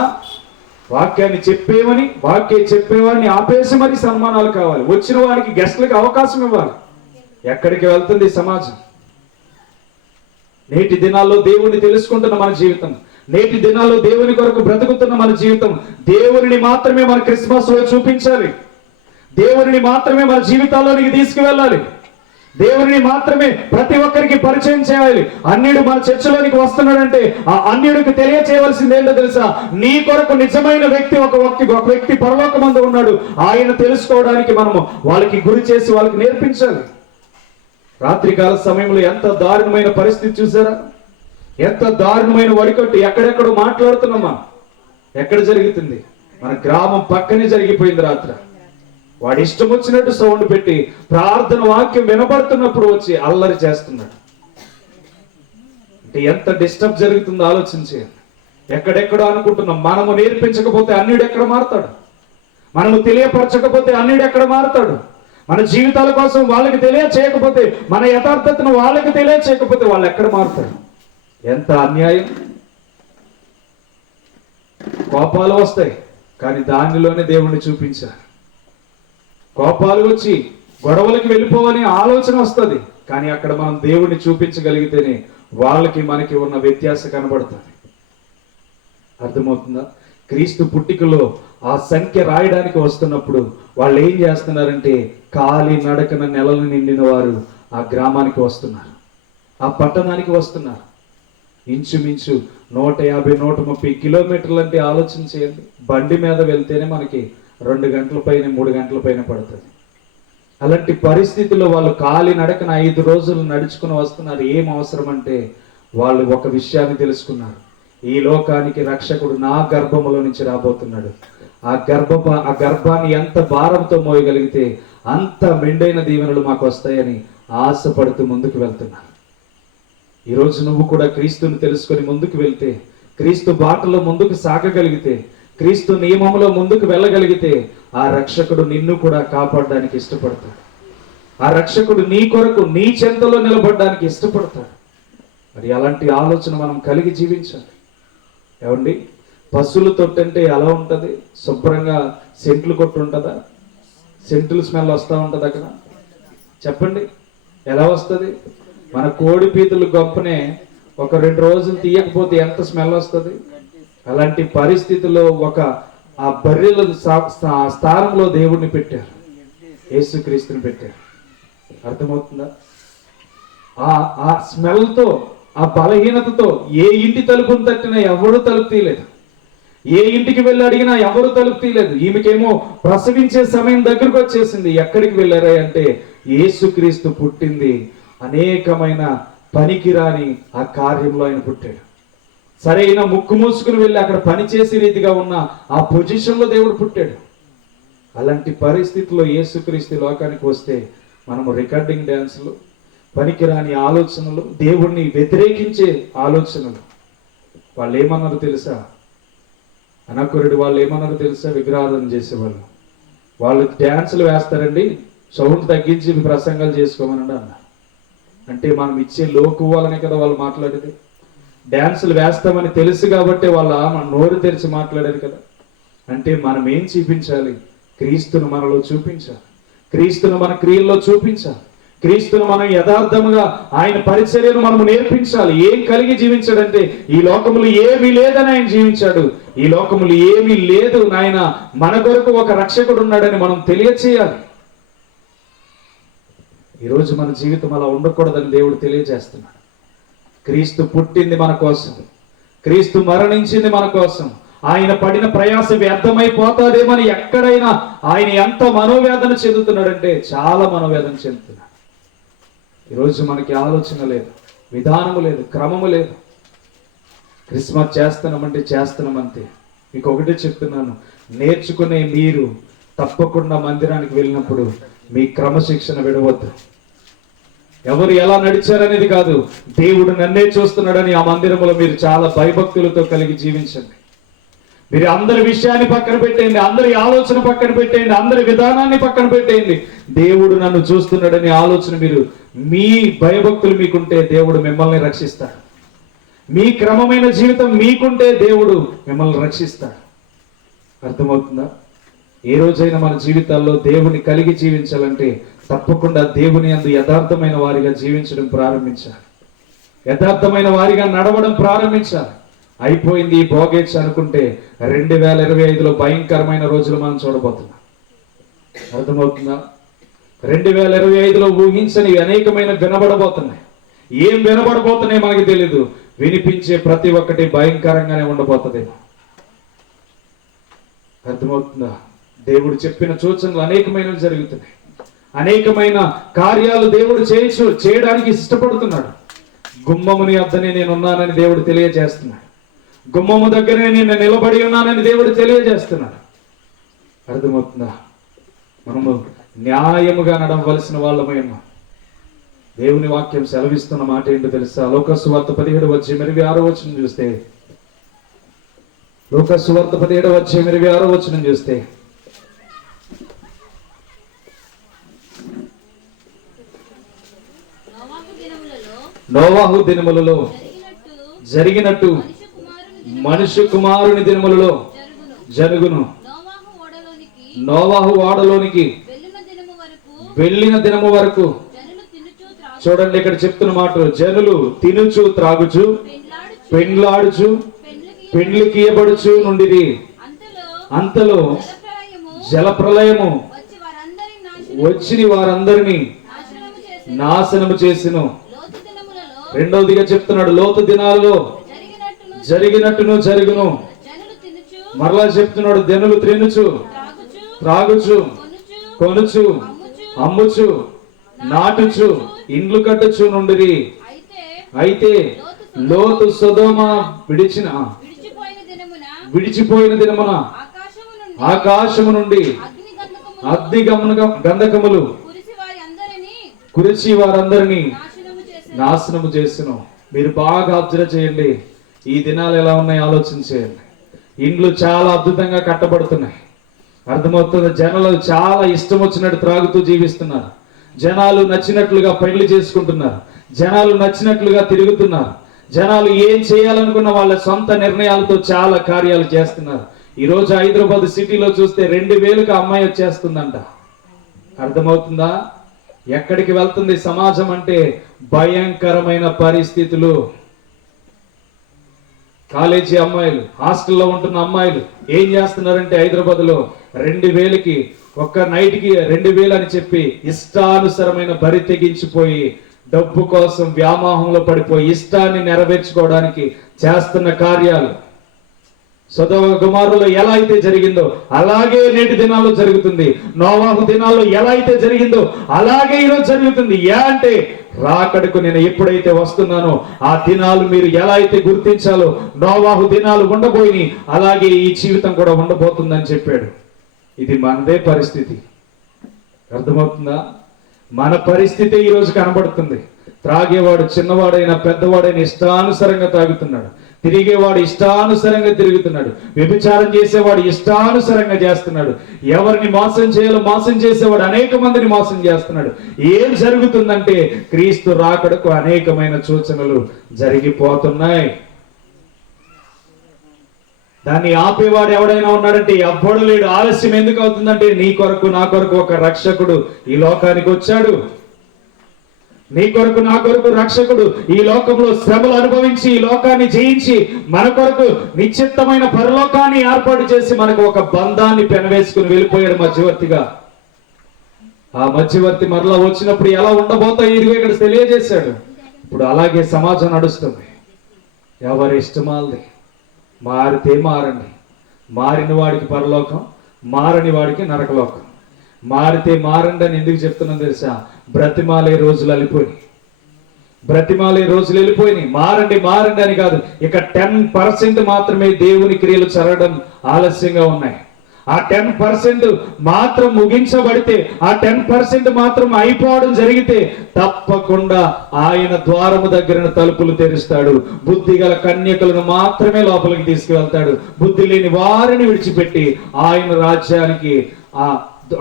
వాక్యాన్ని చెప్పేవాడిని ఆపేసి మరి సన్మానాలు కావాలి. వచ్చిన వారికి గెస్ట్లకి అవకాశం ఇవ్వాలి. ఎక్కడికి వెళ్తుంది సమాజం? నేటి దినాల్లో దేవుణ్ణి తెలుసుకుంటున్న మన జీవితం, నేటి దినాల్లో దేవుని కొరకు బ్రతుకుతున్న మన జీవితం, దేవుని మాత్రమే మన క్రిస్మస్ లో చూపించాలి. దేవుని మాత్రమే మన జీవితాల్లోనికి తీసుకువెళ్ళాలి. దేవుని మాత్రమే ప్రతి ఒక్కరికి పరిచయం చేయాలి. అన్యుడు మన చర్చలోనికి వస్తున్నాడంటే ఆ అన్యుడికి తెలియచేయవలసింది ఏంటో తెలుసా? నీ కొరకు నిజమైన వ్యక్తి ఒక వ్యక్తి పరలోకమందు ఉన్నాడు. ఆయన తెలుసుకోవడానికి మనము వాళ్ళకి గురి చేసి వాళ్ళకి నేర్పించాలి. రాత్రికాల సమయంలో ఎంత దారుణమైన పరిస్థితి చూసారా? ఎంత దారుణమైన వడికట్టు. ఎక్కడెక్కడో మాట్లాడుతున్నామా? ఎక్కడ జరుగుతుంది? మన గ్రామం పక్కనే జరిగిపోయింది రాత్రి. వాడి ఇష్టం వచ్చినట్టు సౌండ్ పెట్టి ప్రార్థన వాక్యం వినబడుతున్నప్పుడు వచ్చి అల్లరి చేస్తున్నాడు. అంటే ఎంత డిస్టర్బ్ జరుగుతుందో ఆలోచించి. ఎక్కడెక్కడో అనుకుంటున్నాం. మనము నేర్పించకపోతే అన్యుడు ఎక్కడ మారుతాడు? మనము తెలియపరచకపోతే అన్యుడు ఎక్కడ మారుతాడు? మన జీవితాల కోసం వాళ్ళకి తెలియచేయకపోతే, మన యథార్థతను వాళ్ళకి తెలియచేయకపోతే వాళ్ళు ఎక్కడ మారుతారు? ఎంత అన్యాయం! కోపాలు వస్తాయి, కానీ దానిలోనే దేవుణ్ణి చూపించారు. కోపాలు వచ్చి గొడవలకి వెళ్ళిపోవని ఆలోచన వస్తుంది, కానీ అక్కడ మనం దేవుణ్ణి చూపించగలిగితేనే వాళ్ళకి మనకి ఉన్న వ్యత్యాసం కనబడుతుంది. అర్థమవుతుందా? క్రీస్తు పుట్టికలో ఆ సంఖ్య రాయడానికి వస్తున్నప్పుడు వాళ్ళు ఏం చేస్తున్నారంటే కాలి నడకన నెలలు నిండిన వారు ఆ గ్రామానికి వస్తున్నారు, ఆ పట్టణానికి వస్తున్నారు. ఇంచుమించు 150, 130 కిలోమీటర్లు అంటే ఆలోచన చేయండి. బండి మీద వెళ్తేనే మనకి 2 గంటల పైన 3 గంటల పైన పడుతుంది. అలాంటి పరిస్థితుల్లో వాళ్ళు కాలి నడకన 5 రోజులు నడుచుకుని వస్తున్నారు. ఏం అవసరం అంటే వాళ్ళు ఒక విషయాన్ని తెలుసుకున్నారు. ఈ లోకానికి రక్షకుడు నా గర్భములో నుంచి రాబోతున్నాడు. ఆ గర్భాన్ని ఎంత భారంతో మోయగలిగితే అంత మెండైన దీవెనలు మాకు వస్తాయని ఆశపడుతూ ముందుకు వెళ్తున్నారు. ఈరోజు నువ్వు కూడా క్రీస్తుని తెలుసుకొని ముందుకు వెళ్తే, క్రీస్తు బాటలో ముందుకు సాగగలిగితే, క్రీస్తు నియమంలో ముందుకు వెళ్ళగలిగితే ఆ రక్షకుడు నిన్ను కూడా కాపాడడానికి ఇష్టపడతాడు. ఆ రక్షకుడు నీ కొరకు నీ చెంతలో నిలబడడానికి ఇష్టపడతాడు. మరి అలాంటి ఆలోచన మనం కలిగి జీవించాలి. ఏమండి, పశువుల తొట్టి అంటే ఎలా ఉంటుంది? శుభ్రంగా సెంట్లు కొట్టు ఉంటుందా? సెంట్లు స్మెల్ వస్తూ ఉంటుంది అక్కడ? చెప్పండి, ఎలా వస్తుంది? మన కోడి పీతులు గొప్పనే ఒక 2 రోజులు తీయకపోతే ఎంత స్మెల్ వస్తుంది? అలాంటి పరిస్థితుల్లో ఆ బర్రెల స్థానంలో దేవుడిని పెట్టారు, యేసుక్రీస్తుని పెట్టారు. అర్థమవుతుందా? ఆ స్మెల్తో, ఆ బలహీనతతో ఏ ఇంటి తలుపును తట్టినా ఎవరు తలుపు తీయలేదు. ఏ ఇంటికి వెళ్ళి అడిగినా ఎవరు తలుపు తీయలేదు. ఈమెకేమో ప్రసవించే సమయం దగ్గరకు వచ్చేసింది. ఎక్కడికి వెళ్ళారా అంటే యేసుక్రీస్తు పుట్టింది అనేకమైన పనికిరాని ఆ కార్యంలో ఆయన పుట్టాడు. సరైన ముక్కు మూసుకుని వెళ్ళి అక్కడ పనిచేసే రీతిగా ఉన్న ఆ పొజిషన్లో దేవుడు పుట్టాడు. అలాంటి పరిస్థితుల్లో యేసుక్రీస్తు లోకానికి వస్తే మనము రికార్డింగ్ డ్యాన్సులు, పనికిరాని ఆలోచనలు, దేవుణ్ణి వ్యతిరేకించే ఆలోచనలు. వాళ్ళు ఏమన్నారు తెలుసా? అనకురుడి వాళ్ళు ఏమన్నారో తెలుసా? విగ్రహారాధన చేసేవాళ్ళు. వాళ్ళు డ్యాన్సులు వేస్తారండి, సౌండ్ తగ్గించి ప్రసంగాలు చేసుకోమనండి అన్నారు. అంటే మనం ఇచ్చే లోకు వాళ్ళనే కదా వాళ్ళు మాట్లాడేది. డ్యాన్సులు వేస్తామని తెలుసు కాబట్టి మన నోరు తెరిచి మాట్లాడారు కదా. అంటే మనం ఏం చూపించాలి? క్రీస్తును మనలో చూపించాలి, క్రీస్తును మన క్రియల్లో చూపించాలి, క్రీస్తును మనం యథార్థముగా ఆయన పరిచర్యను మనం నేర్పించాలి. ఏం కలిగి జీవించాడంటే ఈ లోకములు ఏమీ లేదని ఆయన జీవించాడు. ఈ లోకములు ఏమీ లేదు నాయన, మన కొరకు ఒక రక్షకుడు ఉన్నాడని మనం తెలియచేయాలి. ఈరోజు మన జీవితం అలా ఉండకూడదని దేవుడు తెలియజేస్తున్నాడు. క్రీస్తు పుట్టింది మన కోసం, క్రీస్తు మరణించింది మన కోసం. ఆయన పడిన ప్రయాస వ్యర్థమైపోతాదేమని ఎక్కడైనా ఆయన ఎంత మనోవేదన చెందుతున్నాడంటే చాలా మనోవేదన చెందుతున్నాడు. ఈరోజు మనకి ఆలోచన లేదు, విధానము లేదు, క్రమము లేదు. క్రిస్మస్ చేస్తున్నామంటే చేస్తున్నామంతే. మీకు ఒకటే చెప్తున్నాను, నేర్చుకునే మీరు తప్పకుండా మందిరానికి వెళ్ళినప్పుడు మీ క్రమశిక్షణ విడవద్దు. ఎవరు ఎలా నడిచారనేది కాదు, దేవుడు నన్నే చూస్తున్నాడని ఆ మందిరంలో మీరు చాలా భయభక్తులతో కలిగి జీవించండి. మీరు అందరి విషయాన్ని పక్కన పెట్టేయండి, అందరి ఆలోచన పక్కన పెట్టేయండి, అందరి విధానాన్ని పక్కన పెట్టేయండి. దేవుడు నన్ను చూస్తున్నాడని ఆలోచన మీరు, మీ భయభక్తులు మీకుంటే దేవుడు మిమ్మల్ని రక్షిస్తాడు. మీ క్రమమైన జీవితం మీకుంటే దేవుడు మిమ్మల్ని రక్షిస్తాడు. అర్థమవుతుందా? ఏ రోజైనా మన జీవితాల్లో దేవుని కలిగి జీవించాలంటే తప్పకుండా దేవుని యందు యథార్థమైన వారిగా జీవించడం ప్రారంభించాలి, యథార్థమైన వారిగా నడవడం ప్రారంభించాలి. అయిపోయింది ఈ భోగేచ్ఛ అనుకుంటే 2025లో భయంకరమైన రోజులు మనం చూడబోతున్నాం. అర్థమవుతుందా? 2025లో ఊహించని అనేకమైన వినబడబోతున్నాయి. ఏం వినబడబోతున్నాయి మనకి తెలీదు. వినిపించే ప్రతి ఒక్కటి భయంకరంగానే ఉండబోతుందేమో. అర్థమవుతుందా? దేవుడు చెప్పిన సూచనలు అనేకమైనవి జరుగుతున్నాయి. అనేకమైన కార్యాలు దేవుడు చేయడానికి ఇష్టపడుతున్నాడు. గుమ్మముని వద్దనే నేను ఉన్నానని దేవుడు తెలియజేస్తున్నాడు. గుమ్మము దగ్గరే నేను నిలబడి ఉన్నానని దేవుడు తెలియజేస్తున్నాడు. అర్థమవుతుందా? మనము న్యాయముగా నడవలసిన వాళ్ళమై ఉన్నాం. దేవుని వాక్యం సెలవిస్తున్న మాట ఏంటో తెలుసా? లోకాసు వార్త 17:26 చూస్తే, లోకాసు వార్త 17:26 చూస్తే, నోవాహు దినములలో జరిగినట్టు మనుష్య కుమారుని దినములలో జరుగును. నోవాహు ఓడలోనికి వెళ్ళిన దినము వరకు. చూడండి, ఇక్కడ చెప్తున్న మాట, జనులు తినుచు త్రాగుచు పెండ్లాడుచు పెండ్లికి ఇయ్యబడుచు నుండిరి. అంతలో జలప్రలయము వచ్చి వారందరినీ నాశనము చేసిను. రెండవదిగా చెప్తున్నాడు, లోతు దినాలలో జరిగినట్టును జరుగును. మరలా చెప్తున్నాడు, జనులు తినుచు త్రాగుచు కొనుచు అమ్ముచు నాటుచు ఇండ్లు కట్టుచు నుండిరి. అయితే లోతు సొదొమ విడిచిపోయిన దినమున ఆకాశము నుండి అగ్ని గంధకములు కురిసి వారందరినీ నాశనము చేసిను. మీరు బాగా అబ్జర్వ్ చేయండి, ఈ దినాలు ఎలా ఉన్నాయి ఆలోచన చేయండి. ఇండ్లు చాలా అద్భుతంగా కట్టబడుతున్నాయి. అర్థమవుతుంది? జనాలు చాలా ఇష్టం వచ్చినట్టు త్రాగుతూ జీవిస్తున్నారు. జనాలు నచ్చినట్లుగా పెళ్లి చేసుకుంటున్నారు. జనాలు నచ్చినట్లుగా తిరుగుతున్నారు. జనాలు ఏం చేయాలనుకున్న వాళ్ళ సొంత నిర్ణయాలతో చాలా కార్యాలు చేస్తున్నారు. ఈ రోజు హైదరాబాద్ సిటీలో చూస్తే 2000కి అమ్మాయి వచ్చేస్తుందంట. అర్థమవుతుందా? ఎక్కడికి వెళ్తుంది సమాజం అంటే? భయంకరమైన పరిస్థితులు. కాలేజీ అమ్మాయిలు, హాస్టల్లో ఉంటున్న అమ్మాయిలు ఏం చేస్తున్నారంటే హైదరాబాద్ లో 2000కి ఒక్క నైట్కి 2000 అని చెప్పి ఇష్టానుసరమైన బరి తెగించిపోయి డబ్బు కోసం వ్యామోహంలో పడిపోయి ఇష్టాన్ని నెరవేర్చుకోవడానికి చేస్తున్న కార్యాలు. సొదొమ గుమారులో ఎలా అయితే జరిగిందో అలాగే నేటి దినాల్లో జరుగుతుంది. నోవాహు దినాల్లో ఎలా అయితే జరిగిందో అలాగే ఈరోజు జరుగుతుంది. అంటే రాకడకు నేను ఎప్పుడైతే వస్తున్నానో ఆ దినాలు మీరు ఎలా అయితే గుర్తించాలో, నోవాహు దినాలు ఉండబోయి అలాగే ఈ జీవితం కూడా ఉండబోతుందని చెప్పాడు. ఇది మనదే పరిస్థితి. అర్థమవుతుందా? మన పరిస్థితి ఈరోజు కనబడుతుంది. త్రాగేవాడు చిన్నవాడైనా పెద్దవాడైనా ఇష్టానుసారంగా తాగుతున్నాడు. తిరిగేవాడు ఇష్టానుసారంగా తిరుగుతున్నాడు. వ్యభిచారం చేసేవాడు ఇష్టానుసారంగా చేస్తున్నాడు. ఎవరిని మోసం చేయాలో మోసం చేసేవాడు అనేక మందిని మోసం చేస్తున్నాడు. ఏం జరుగుతుందంటే క్రీస్తు రాకడకు అనేకమైన సూచనలు జరిగిపోతున్నాయి. దాన్ని ఆపేవాడు ఎవడైనా ఉన్నాడంటే ఎవ్వడు లేడు. ఆలస్యం ఎందుకు అవుతుందంటే నీ కొరకు నా కొరకు ఒక రక్షకుడు ఈ లోకానికి వచ్చాడు. నీ కొరకు నా కొరకు రక్షకుడు ఈ లోకంలో శ్రమలు అనుభవించి ఈ లోకాన్ని జయించి మన కొరకు నిశ్చిత్తమైన పరలోకాన్ని ఏర్పాటు చేసి మనకు ఒక బంధాన్ని పెనవేసుకుని వెళ్ళిపోయాడు మధ్యవర్తిగా. ఆ మధ్యవర్తి మరలా వచ్చినప్పుడు ఎలా ఉండబోతాయి ఇదిగో ఇక్కడ తెలియజేశాడు. ఇప్పుడు అలాగే సమాజం నడుస్తుంది. ఎవరి ఇష్టమాలది. మారితే మారండి. మారిన వాడికి పరలోకం, మారని వాడికి నరకలోకం. మారితే మారండి అని ఎందుకు చెప్తున్నాను తెలుసా? బ్రతిమాలే రోజులు వెళ్ళిపోయినాయి. బ్రతిమాలే రోజులు వెళ్ళిపోయినాయి. మారండి మారండి అని కాదు. ఇక 10% మాత్రమే దేవుని క్రియలు జరగడం ఆలస్యంగా ఉన్నాయి. ఆ 10% మాత్రం ముగించబడితే, ఆ 10% మాత్రం అయిపోవడం జరిగితే తప్పకుండా ఆయన ద్వారము దగ్గర తలుపులు తెరుస్తాడు. బుద్ధి గల కన్యకలను మాత్రమే లోపలికి తీసుకువెళ్తాడు. బుద్ధి లేని వారిని విడిచిపెట్టి ఆయన రాజ్యానికి ఆ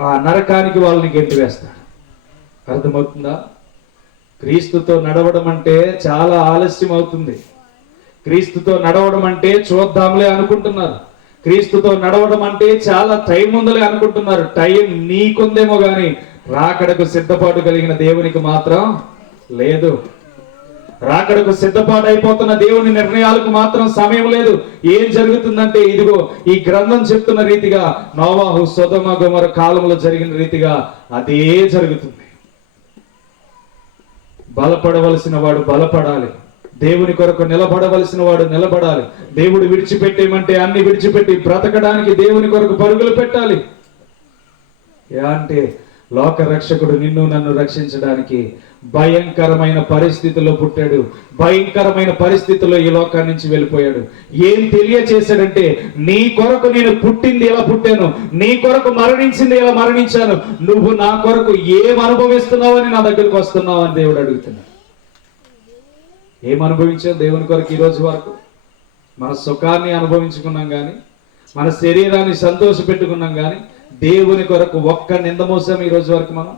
నరకానికి వాళ్ళని గెంటి వేస్తాడు. అర్థమవుతుందా? క్రీస్తుతో నడవడం అంటే చాలా ఆలస్యం అవుతుంది. క్రీస్తుతో నడవడం అంటే చూద్దాంలే అనుకుంటున్నారు. క్రీస్తుతో నడవడం అంటే చాలా టైం ఉందలే అనుకుంటున్నారు. టైం నీకుందేమో గాని రాకడకు సిద్ధపాటు కలిగిన దేవునికి మాత్రం లేదు. రాకడకు సిద్ధపాటు అయిపోతున్న దేవుని నిర్ణయాలకు మాత్రం సమయం లేదు. ఏం జరుగుతుందంటే ఇదిగో ఈ గ్రంథం చెప్తున్న రీతిగా నోవాహు సొదొమ గొమొర్రా కాలంలో జరిగిన రీతిగా అదే జరుగుతుంది. బలపడవలసిన వాడు బలపడాలి. దేవుని కొరకు నిలబడవలసిన వాడు నిలబడాలి. దేవుడు విడిచిపెట్టేమంటే అన్ని విడిచిపెట్టి బ్రతకడానికి దేవుని కొరకు పరుగులు పెట్టాలి. అంటే లోక రక్షకుడు నిన్ను నన్ను రక్షించడానికి భయంకరమైన పరిస్థితుల్లో పుట్టాడు. భయంకరమైన పరిస్థితుల్లో ఈ లోకాన్ని నుంచి వెళ్ళిపోయాడు. ఏం తెలియచేశాడంటే నీ కొరకు నేను పుట్టింది ఎలా పుట్టాను, నీ కొరకు మరణించింది ఎలా మరణించాను, నువ్వు నా కొరకు ఏం అనుభవిస్తున్నావు అని నా దగ్గరకు వస్తున్నావు అని దేవుడు అడుగుతున్నాడు. ఏం అనుభవించావు దేవుని కొరకు ఈ రోజు వరకు? మన సుఖాన్ని అనుభవించుకున్నాం కానీ, మన శరీరాన్ని సంతోష పెట్టుకున్నాం కానీ, దేవుని కొరకు ఒక్క నింద మోసాం ఈ రోజు వరకు? మనం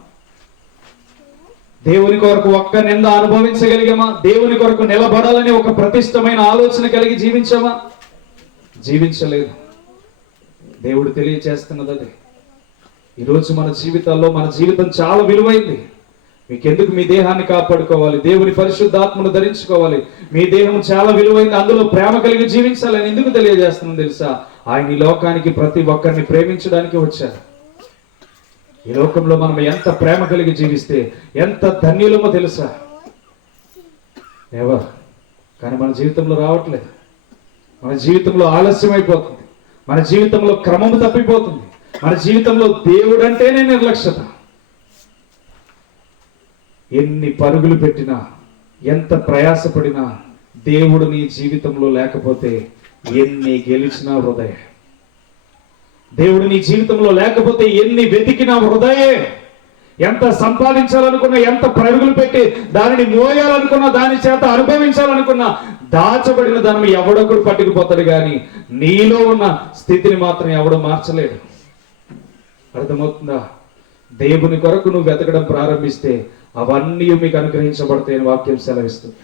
దేవుని కొరకు ఒక్క నింద అనుభవించగలిగామా? దేవుని కొరకు నిలబడాలని ఒక ప్రతిష్టమైన ఆలోచన కలిగి జీవించామా? జీవించలేదు. దేవుడు తెలియచేస్తున్నది అదే. ఈరోజు మన జీవితాల్లో మన జీవితం చాలా విలువైంది. మీకెందుకు? మీ దేహాన్ని కాపాడుకోవాలి, దేవుని పరిశుద్ధాత్మను ధరించుకోవాలి. మీ దేహం చాలా విలువైంది, అందులో ప్రేమ కలిగి జీవించాలని ఎందుకు తెలియజేస్తున్నాం తెలుసా? ఆయన ఈ లోకానికి ప్రతి ఒక్కరిని ప్రేమించడానికి వచ్చారు. ఈ లోకంలో మనం ఎంత ప్రేమ కలిగి జీవిస్తే ఎంత ధన్యులమో తెలుసా? ఎవరు కానీ మన జీవితంలో రావట్లేదు. మన జీవితంలో ఆలస్యం అయిపోతుంది. మన జీవితంలో క్రమము తప్పిపోతుంది. మన జీవితంలో దేవుడు అంటేనే నిర్లక్ష్యత. ఎన్ని పరుగులు పెట్టినా, ఎంత ప్రయాసపడినా దేవుడు నీ జీవితంలో లేకపోతే ఎన్ని గెలిచినా వృధయే. దేవుడు నీ జీవితంలో లేకపోతే ఎన్ని వెతికినా వృధయే. ఎంత సంపాదించాలనుకున్నా, ఎంత పరుగులు పెట్టి దానిని మోయాలనుకున్నా, దాని చేత అనుభవించాలనుకున్నా, దాచబడిన ధనం ఎవడొకడు పట్టుకుపోతాడు కానీ నీలో ఉన్న స్థితిని మాత్రం ఎవడో మార్చలేడు. అర్థమవుతుందా? దేవుని కొరకు నువ్వు వెతకడం ప్రారంభిస్తే అవన్నీ మీకు అనుగ్రహించబడతాయని వాక్యం సెలవిస్తుంది.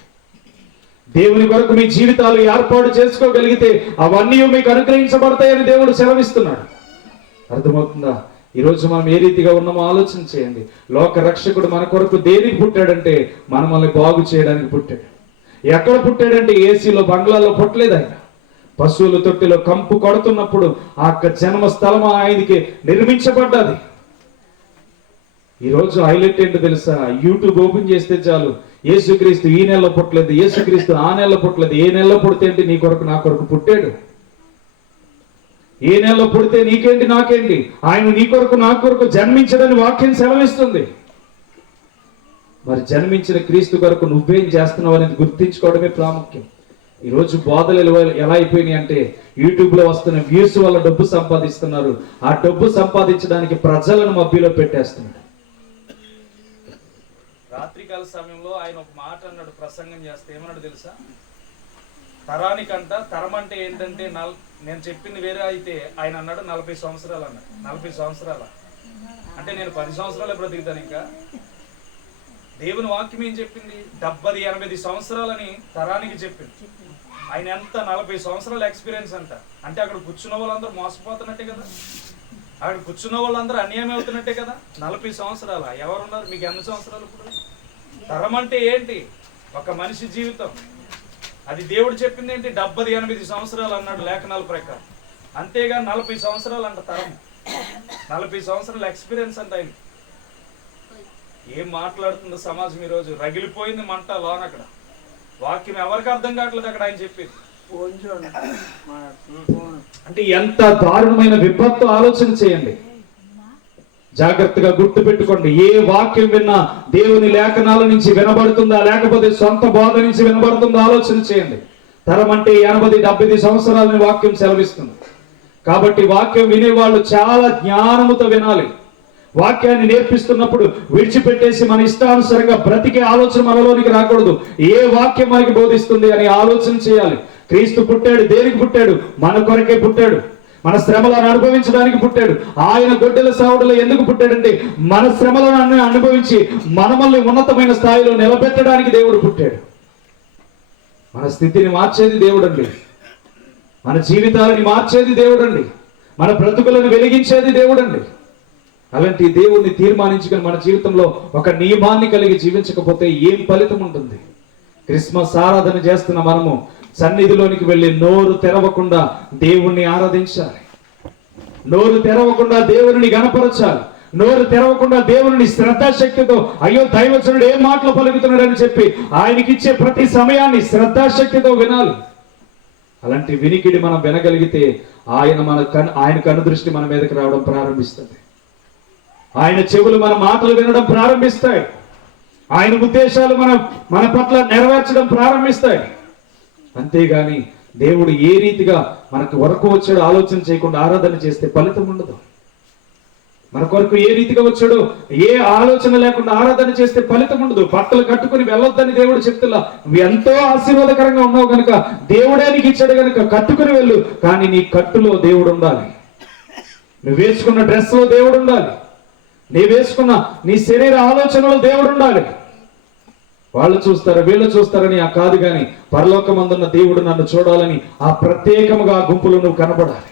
దేవుని కొరకు మీ జీవితాలు ఏర్పాటు చేసుకోగలిగితే అవన్నీ మీకు అనుగ్రహించబడతాయని దేవుడు సెలవిస్తున్నాడు. అర్థమవుతుందా? ఈరోజు మనం ఏ రీతిగా ఉన్నామో ఆలోచన చేయండి. లోక రక్షకుడు మన కొరకు దేనికి పుట్టాడంటే మనల్ని బాగు చేయడానికి పుట్టాడు. ఎక్కడ పుట్టాడంటే ఏసీలో బంగ్లాలో పుట్టలేదు ఆయన. పశువుల తొట్టిలో కంపు కొడుతున్నప్పుడు ఆ జన్మ స్థలం ఆయనకి నిర్మించబడ్డది. ఈరోజు హైలైట్ ఏంటో తెలుసా? యూట్యూబ్ ఓపెన్ చేస్తే చాలు, యేసుక్రీస్తు ఈ నెలలో పుట్టలేదు, యేసుక్రీస్తు ఆ నెలలో పుట్టలేదు. ఏ నెలలో పుడితే ఏంటి? నీ కొరకు నా కొరకు పుట్టాడు. ఏ నెలలో పుడితే నీకేంటి నాకేంటి? ఆయన నీ కొరకు నా కొరకు జన్మించడని వాక్యం సెలవిస్తుంది. మరి జన్మించిన క్రీస్తు కొరకు నువ్వేం చేస్తున్నావు అనేది గుర్తించుకోవడమే ప్రాముఖ్యం. ఈరోజు బోధలు ఎలా అయిపోయినాయి అంటే యూట్యూబ్లో వస్తున్న వ్యూస్ వల్ల డబ్బు సంపాదిస్తున్నారు. ఆ డబ్బు సంపాదించడానికి ప్రజలను మభ్యలో పెట్టేస్తున్నారు. రాత్రికాల సమయంలో ఆయన ఒక మాట అన్నాడు, ప్రసంగం చేస్తే ఏమన్నాడు తెలుసా? తరానికంట, తరం అంటే ఏంటంటే నేను చెప్పింది వేరే అయితే ఆయన అన్నాడు 40 సంవత్సరాలు అన్నాడు. 40 సంవత్సరాల అంటే నేను 10 సంవత్సరాలే బ్రతుకుతాను. ఇంకా దేవుని వాక్యం ఏం చెప్పింది? 70-80 సంవత్సరాలని తరానికి చెప్పింది. ఆయన ఎంత 40 సంవత్సరాల ఎక్స్పీరియన్స్ అంట. అంటే అక్కడ కూర్చున్న వాళ్ళందరూ మోసపోతున్నట్టే కదా, అక్కడ కూర్చున్న వాళ్ళందరూ అన్యాయం అవుతున్నట్టే కదా. 40 సంవత్సరాల ఎవరున్నారు? మీకు ఎన్ని సంవత్సరాలు? ఇప్పుడు తరం అంటే ఏంటి? ఒక మనిషి జీవితం. అది దేవుడు చెప్పింది ఏంటి? 70-80 సంవత్సరాలు అన్నాడు లేఖనాల ప్రకారం. అంతేగా 40 సంవత్సరాలు అంట తరం. 40 సంవత్సరాల ఎక్స్పీరియన్స్ అంట ఆయన. ఏం మాట్లాడుతుందో సమాజం ఈరోజు? రగిలిపోయింది మంట లోన. అక్కడ వాక్యం ఎవరికి అర్థం కావట్లేదు అక్కడ ఆయన చెప్పింది. అంటే ఎంత దారుణమైన విపత్తు ఆలోచన చేయండి. జాగ్రత్తగా గుర్తు పెట్టుకోండి. ఏ వాక్యం విన్నా దేవుని లేఖనాల నుంచి వినబడుతుందా, లేకపోతే సొంత బోధ నుంచి వినబడుతుందా ఆలోచన చేయండి. తరం అంటే 80-70 సంవత్సరాలని వాక్యం సెలవిస్తుంది. కాబట్టి వాక్యం వినేవాళ్ళు చాలా జ్ఞానముతో వినాలి. వాక్యాన్ని నేర్పిస్తున్నప్పుడు విడిచిపెట్టేసి మన ఇష్టానుసారంగా బ్రతికే ఆలోచన మనలోనికి రాకూడదు. ఏ వాక్యం మనకి బోధిస్తుంది అని ఆలోచన చేయాలి. క్రీస్తు పుట్టాడు, దేనికి పుట్టాడు? మన కొరకే పుట్టాడు. మన శ్రమలను అనుభవించడానికి పుట్టాడు. ఆయన గొడ్డెల సావుడులో ఎందుకు పుట్టాడంటే మన శ్రమలను అనుభవించి మనల్ని ఉన్నతమైన స్థాయిలో నిలబెట్టడానికి దేవుడు పుట్టాడు. మన స్థితిని మార్చేది దేవుడు అండి. మన జీవితాలని మార్చేది దేవుడు అండి. మన బ్రతుకులను వెలిగించేది దేవుడు అండి. అలాంటి దేవుణ్ణి తీర్మానించుకొని మన జీవితంలో ఒక నియమాన్ని కలిగి జీవించకపోతే ఏం ఫలితం ఉంటుంది? క్రిస్మస్ ఆరాధన చేస్తున్న మనము సన్నిధిలోనికి వెళ్ళి నోరు తెరవకుండా దేవుణ్ణి ఆరాధించాలి. నోరు తెరవకుండా దేవుని గణపరచాలి. నోరు తెరవకుండా దేవుని శ్రద్ధాశక్తితో, అయ్యో దైవజనుడు ఏం మాటలు పలుకుతున్నాడు అని చెప్పి ఆయనకిచ్చే ప్రతి సమయాన్ని శ్రద్ధాశక్తితో వినాలి. అలాంటి వినికిడి మనం వినగలిగితే ఆయన కనుదృష్టి మన మీదకి రావడం ప్రారంభిస్తుంది. ఆయన చెవులు మన మాటలు వినడం ప్రారంభిస్తాయి. ఆయన ఉద్దేశాలు మన పట్ల నెరవేర్చడం ప్రారంభిస్తాయి. అంతేగాని దేవుడు ఏ రీతిగా మనకు వరకు వచ్చాడో ఆలోచన చేయకుండా ఆరాధన చేస్తే ఫలితం ఉండదు. మన కొరకు ఏ రీతిగా వచ్చాడో ఏ ఆలోచన లేకుండా ఆరాధన చేస్తే ఫలితం ఉండదు. బట్టలు కట్టుకుని వెళ్ళొద్దని దేవుడు చెప్తున్నా. నువ్వు ఎంతో ఆశీర్వాదకరంగా ఉన్నావు కనుక, దేవుడే నీకు ఇచ్చాడు కనుక కట్టుకుని వెళ్ళు. కానీ నీ కట్టులో దేవుడు ఉండాలి. నువ్వు వేసుకున్న డ్రెస్ లో దేవుడు ఉండాలి. నీ వేసుకున్న నీ శరీర ఆలోచనలో దేవుడు ఉండాలి. వాళ్ళు చూస్తారు, వీళ్ళు చూస్తారని కాదు, కానీ పరలోకమందున్న దేవుడు నన్ను చూడాలని ఆ ప్రత్యేకముగా ఆ గుంపులో నువ్వు కనబడాలి.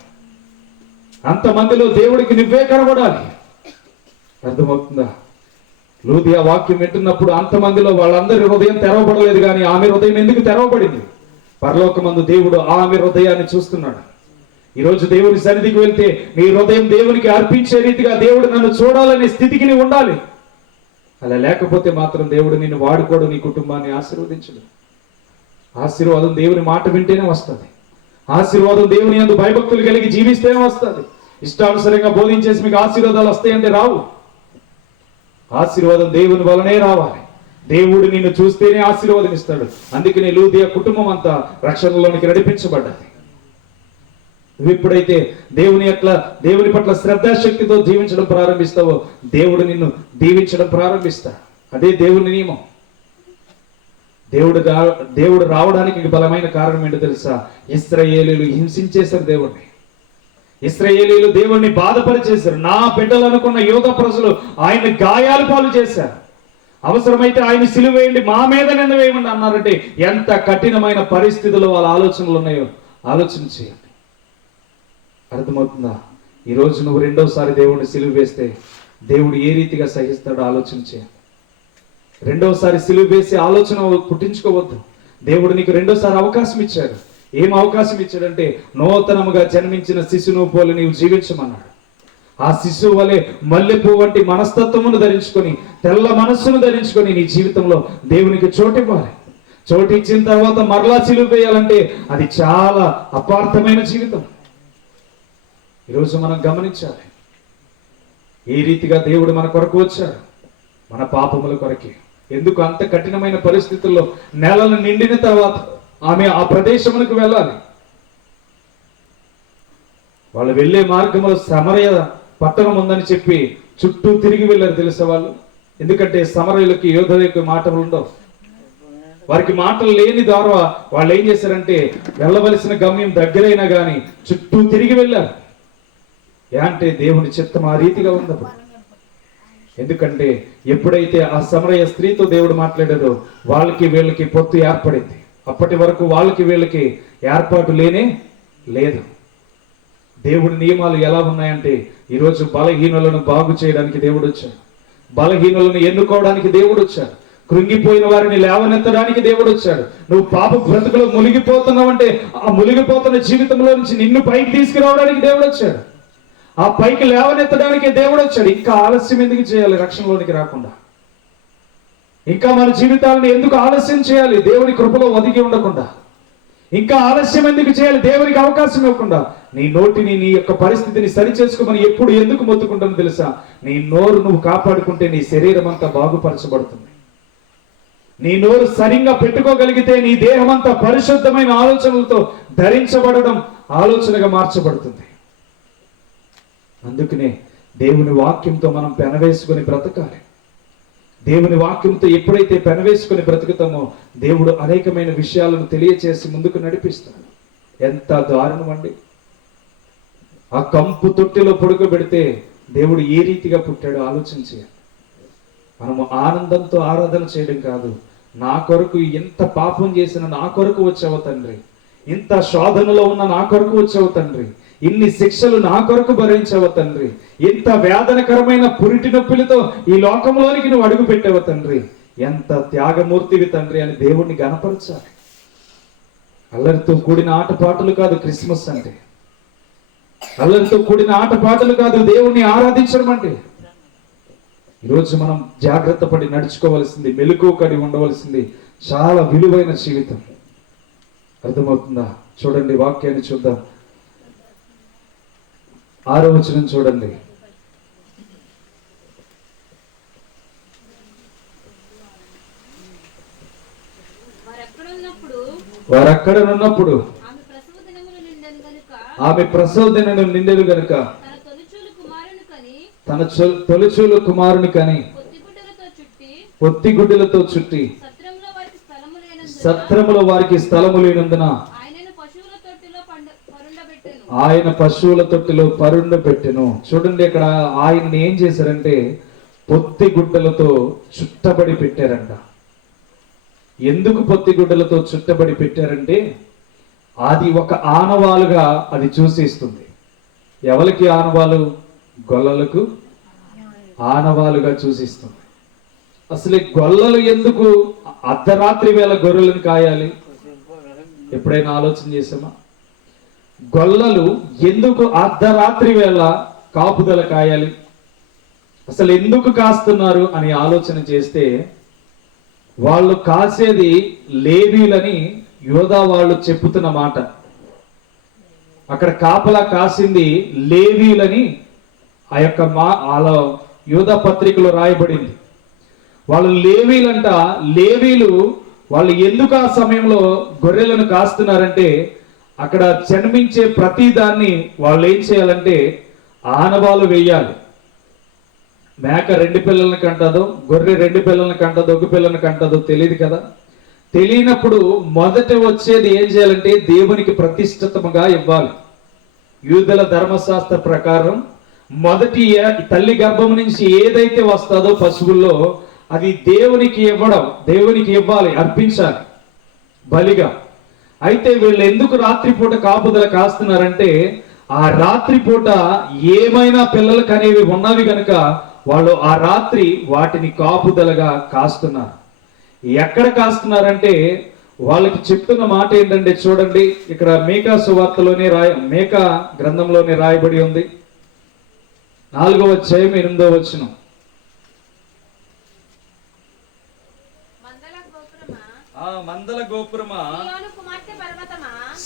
అంతమందిలో దేవుడికి నువ్వే కనబడాలి. అర్థమవుతుందా? లూదియా వాక్యం వింటున్నప్పుడు అంతమందిలో వాళ్ళందరి హృదయం తెరవబడలేదు, కానీ ఆమె హృదయం ఎందుకు తెరవబడింది? పరలోకమందు దేవుడు ఆమె హృదయాన్ని చూస్తున్నాడు. ఈరోజు దేవుని సన్నిధికి వెళ్తే నీ హృదయం దేవునికి అర్పించే రీతిగా దేవుడు నన్ను చూడాలనే స్థితికి నీవు ఉండాలి. అలా లేకపోతే మాత్రం దేవుడు నిన్ను వాడుకోడు, నీ కుటుంబాన్ని ఆశీర్వదించడు. ఆశీర్వాదం దేవుని మాట వింటేనే వస్తుంది. ఆశీర్వాదం దేవుని యందు భయభక్తులు కలిగి జీవిస్తేనే వస్తుంది. ఇష్టానుసారంగా బోధించేసి మీకు ఆశీర్వాదాలు వస్తాయంటే రావు. ఆశీర్వాదం దేవుని వలనే రావాలి. దేవుడు నిన్ను చూస్తేనే ఆశీర్వాదం ఇస్తాడు. అందుకనే లూదియా కుటుంబం అంతా రక్షణలోనికి నడిపించబడ్డది. నువ్వు ఎప్పుడైతే దేవుని పట్ల శ్రద్ధాశక్తితో జీవించడం ప్రారంభిస్తావో దేవుడు నిన్ను దీవించడం ప్రారంభిస్తాడు. అదే దేవుని నియమం. దేవుడు రావడానికి బలమైన కారణం ఏంటో తెలుసా? ఇశ్రాయేలీయులు హింసించేశారు దేవుణ్ణి. ఇశ్రాయేలీయులు దేవుణ్ణి బాధపరిచేశారు. నా బిడ్డలు అనుకున్న యోధ ప్రజలు ఆయన్ని గాయాలు పాలు చేశారు. అవసరమైతే ఆయన సిలువ వేయండి, మా మీద నింద వేయమండి అన్నారంటే ఎంత కఠినమైన పరిస్థితుల్లో వాళ్ళ ఆలోచనలు ఉన్నాయో ఆలోచన చేయండి. అర్థమవుతుందా? ఈరోజు నువ్వు రెండోసారి దేవుడిని సిలువ వేస్తే దేవుడు ఏ రీతిగా సహిస్తాడో ఆలోచన చేయండి. రెండోసారి సిలువ వేసి ఆలోచన పుట్టించుకోవద్దు. దేవుడు నీకు రెండోసారి అవకాశం ఇచ్చాడు. ఏం అవకాశం ఇచ్చాడంటే నూతనముగా జన్మించిన శిశువును పోలి నీవు జీవించమన్నాడు. ఆ శిశువు వలె మల్లెపూ వంటి మనస్తత్వమును ధరించుకొని, తెల్ల మనస్సును ధరించుకొని నీ జీవితంలో దేవునికి చోటివ్వాలి. చోటు ఇచ్చిన తర్వాత మరలా సిలువ వేయాలంటే అది చాలా అపార్థమైన జీవితం. ఈరోజు మనం గమనించాలి, ఏ రీతిగా దేవుడు మన కొరకు వచ్చాడు. మన పాపముల కొరకే. ఎందుకు అంత కఠినమైన పరిస్థితుల్లో నెలలు నిండిన తర్వాత ఆమె ఆ ప్రదేశములకు వెళ్ళాలి. వాళ్ళు వెళ్ళే మార్గంలో సమరయ పట్టణం ఉందని చెప్పి చుట్టూ తిరిగి వెళ్ళారు. తెలుసా? వాళ్ళు ఎందుకంటే సమరయులకి యోధులకి మాటలు ఉండవు. వారికి మాటలు లేని ద్వారా వాళ్ళు ఏం చేశారంటే వెళ్ళవలసిన గమ్యం దగ్గరైనా కానీ చుట్టూ తిరిగి వెళ్ళారు. అంటే దేవుని చిత్తం ఆ రీతిగా ఉంది. ఎందుకంటే ఎప్పుడైతే ఆ సమరయ స్త్రీతో దేవుడు మాట్లాడారో వాళ్ళకి వీళ్ళకి పొత్తు ఏర్పడింది. అప్పటి వరకు వాళ్ళకి వీళ్ళకి ఏర్పాటు లేనే లేదు. దేవుడి నియమాలు ఎలా ఉన్నాయంటే ఈరోజు బలహీనులను బాగు చేయడానికి దేవుడు వచ్చాడు, బలహీనులను ఎన్నుకోవడానికి దేవుడు వచ్చాడు, కృంగిపోయిన వారిని లేవనెత్తడానికి దేవుడు వచ్చాడు. నువ్వు పాప బ్రతుకులో మునిగిపోతున్నావంటే ఆ మునిగిపోతున్న జీవితంలో నుంచి నిన్ను పైకి తీసుకురావడానికి దేవుడు వచ్చాడు, ఆ పైకి లేవనెత్తడానికి దేవుడు వచ్చాడు. ఇంకా ఆలస్యం ఎందుకు చేయాలి రక్షణలోనికి రాకుండా? ఇంకా మన జీవితాలను ఎందుకు ఆలస్యం చేయాలి దేవుని కృపలో ఒదిగి ఉండకుండా? ఇంకా ఆలస్యం ఎందుకు చేయాలి దేవునికి అవకాశం ఇవ్వకుండా? నీ నోటిని నీ యొక్క పరిస్థితిని సరి చేసుకోమని ఎప్పుడు ఎందుకు మొత్తుకుంటాను తెలుసా? నీ నోరు నువ్వు కాపాడుకుంటే నీ శరీరం అంతా బాగుపరచబడుతుంది. నీ నోరు సరిగ్గా పెట్టుకోగలిగితే నీ దేహం అంతా పరిశుద్ధమైన ఆలోచనలతో ధరించబడడం ఆలోచనగా మార్చబడుతుంది. అందుకనే దేవుని వాక్యంతో మనం పెనవేసుకొని బ్రతకాలి. దేవుని వాక్యంతో ఎప్పుడైతే పెనవేసుకొని బ్రతుకుతామో దేవుడు అనేకమైన విషయాలను తెలియచేసి ముందుకు నడిపిస్తాడు. ఎంత దారుణం అండి! ఆ కంపు తొట్టిలో పడుకోబెడితే దేవుడు ఏ రీతిగా పుట్టాడో ఆలోచించి మనము ఆనందంతో ఆరాధన చేయడం కాదు. నా కొరకు ఎంత పాపం చేసిన నా కొరకు వచ్చావు తండ్రి, ఇంత శోధనలో ఉన్న నా కొరకు వచ్చావు తండ్రి, ఇన్ని శిక్షలు నా కొరకు భరించావు తండ్రి, ఇంత వేదనకరమైన పురిటి నొప్పులతో ఈ లోకంలోనికి నువ్వు అడుగు పెట్టావు తండ్రి, ఎంత త్యాగమూర్తివి తండ్రి అని దేవుణ్ణి గణపరచాలి. అల్లరితో కూడిన ఆటపాటలు కాదు క్రిస్మస్ అంటే, అల్లరితో కూడిన ఆటపాటలు కాదు దేవుణ్ణి ఆరాధించడం అంటే. ఈరోజు మనం జాగ్రత్త పడి నడుచుకోవాల్సింది, మెలకువకడి ఉండవలసింది చాలా విలువైన జీవితం. అర్థమవుతుందా? చూడండి, వాక్యాన్ని చూద్దాం. 6వ వచనం చూడండి. వారక్కడనున్నప్పుడు ఆమె ప్రసవ దినములు నిండెను గనుక తన తొలిచూలు కుమారుని కని పొత్తిగుడ్డలతో చుట్టి సత్రములో వారికి స్థలము లేనందున ఆయన పశువుల తొట్టిలో పరుండబెట్టెను. చూడండి, ఇక్కడ ఆయన్ని ఏం చేశారంటే పొత్తి గుడ్డలతో చుట్టబడి పెట్టారంట. ఎందుకు పొత్తి గుడ్డలతో చుట్టబడి పెట్టారంటే అది ఒక ఆనవాలుగా అది సూచిస్తుంది. ఎవరికి ఆనవాలు? గొల్లలకు ఆనవాలుగా సూచిస్తుంది. అసలు గొల్లలు ఎందుకు అర్ధరాత్రి వేళ గొర్రెలను కాయాలి? ఎప్పుడైనా ఆలోచన చేసామా? గొల్లలు ఎందుకు అర్ధరాత్రి వేళ కాపుదల కాయాలి? అసలు ఎందుకు కాస్తున్నారు అని ఆలోచన చేస్తే వాళ్ళు కాసేది లేవీలని యోధా వాళ్ళు చెప్పుతున్న మాట. అక్కడ కాపలా కాసింది లేవీలని ఆ యొక్క అలా యోధా పత్రికలో రాయబడింది. వాళ్ళు లేవీలంట. లేవీలు వాళ్ళు ఎందుకు ఆ సమయంలో గొర్రెలను కాస్తున్నారంటే అక్కడ జన్మించే ప్రతి దాన్ని వాళ్ళు ఏం చేయాలంటే ఆనవాలు వేయాలి. మేక 2 పిల్లల్ని కంటదో, గొర్రె 2 పిల్లల్ని కంటదో, ఒక పిల్లని కంటదో తెలియదు కదా. తెలియనప్పుడు మొదట వచ్చేది ఏం చేయాలంటే దేవునికి ప్రతిష్ఠితముగా ఇవ్వాలి. యూదుల ధర్మశాస్త్ర ప్రకారం మొదటి తల్లి గర్భం నుంచి ఏదైతే వస్తుందో పశువుల్లో అది దేవునికి ఇవ్వడం, దేవునికి ఇవ్వాలి, అర్పించాలి బలిగా. అయితే వీళ్ళు ఎందుకు రాత్రిపూట కాపుదల కాస్తున్నారంటే ఆ రాత్రిపూట ఏమైనా పిల్లలకు అనేవి ఉన్నవి కనుక వాళ్ళు ఆ రాత్రి వాటిని కాపుదలగా కాస్తున్నారు. ఎక్కడ కాస్తున్నారంటే వాళ్ళకి చెప్తున్న మాట ఏంటంటే చూడండి, ఇక్కడ మేకా సువార్తలోనే మేకా గ్రంథంలోనే రాయబడి ఉంది. 4వ అధ్యాయం 8వ వచనం. మందల గోపురమా,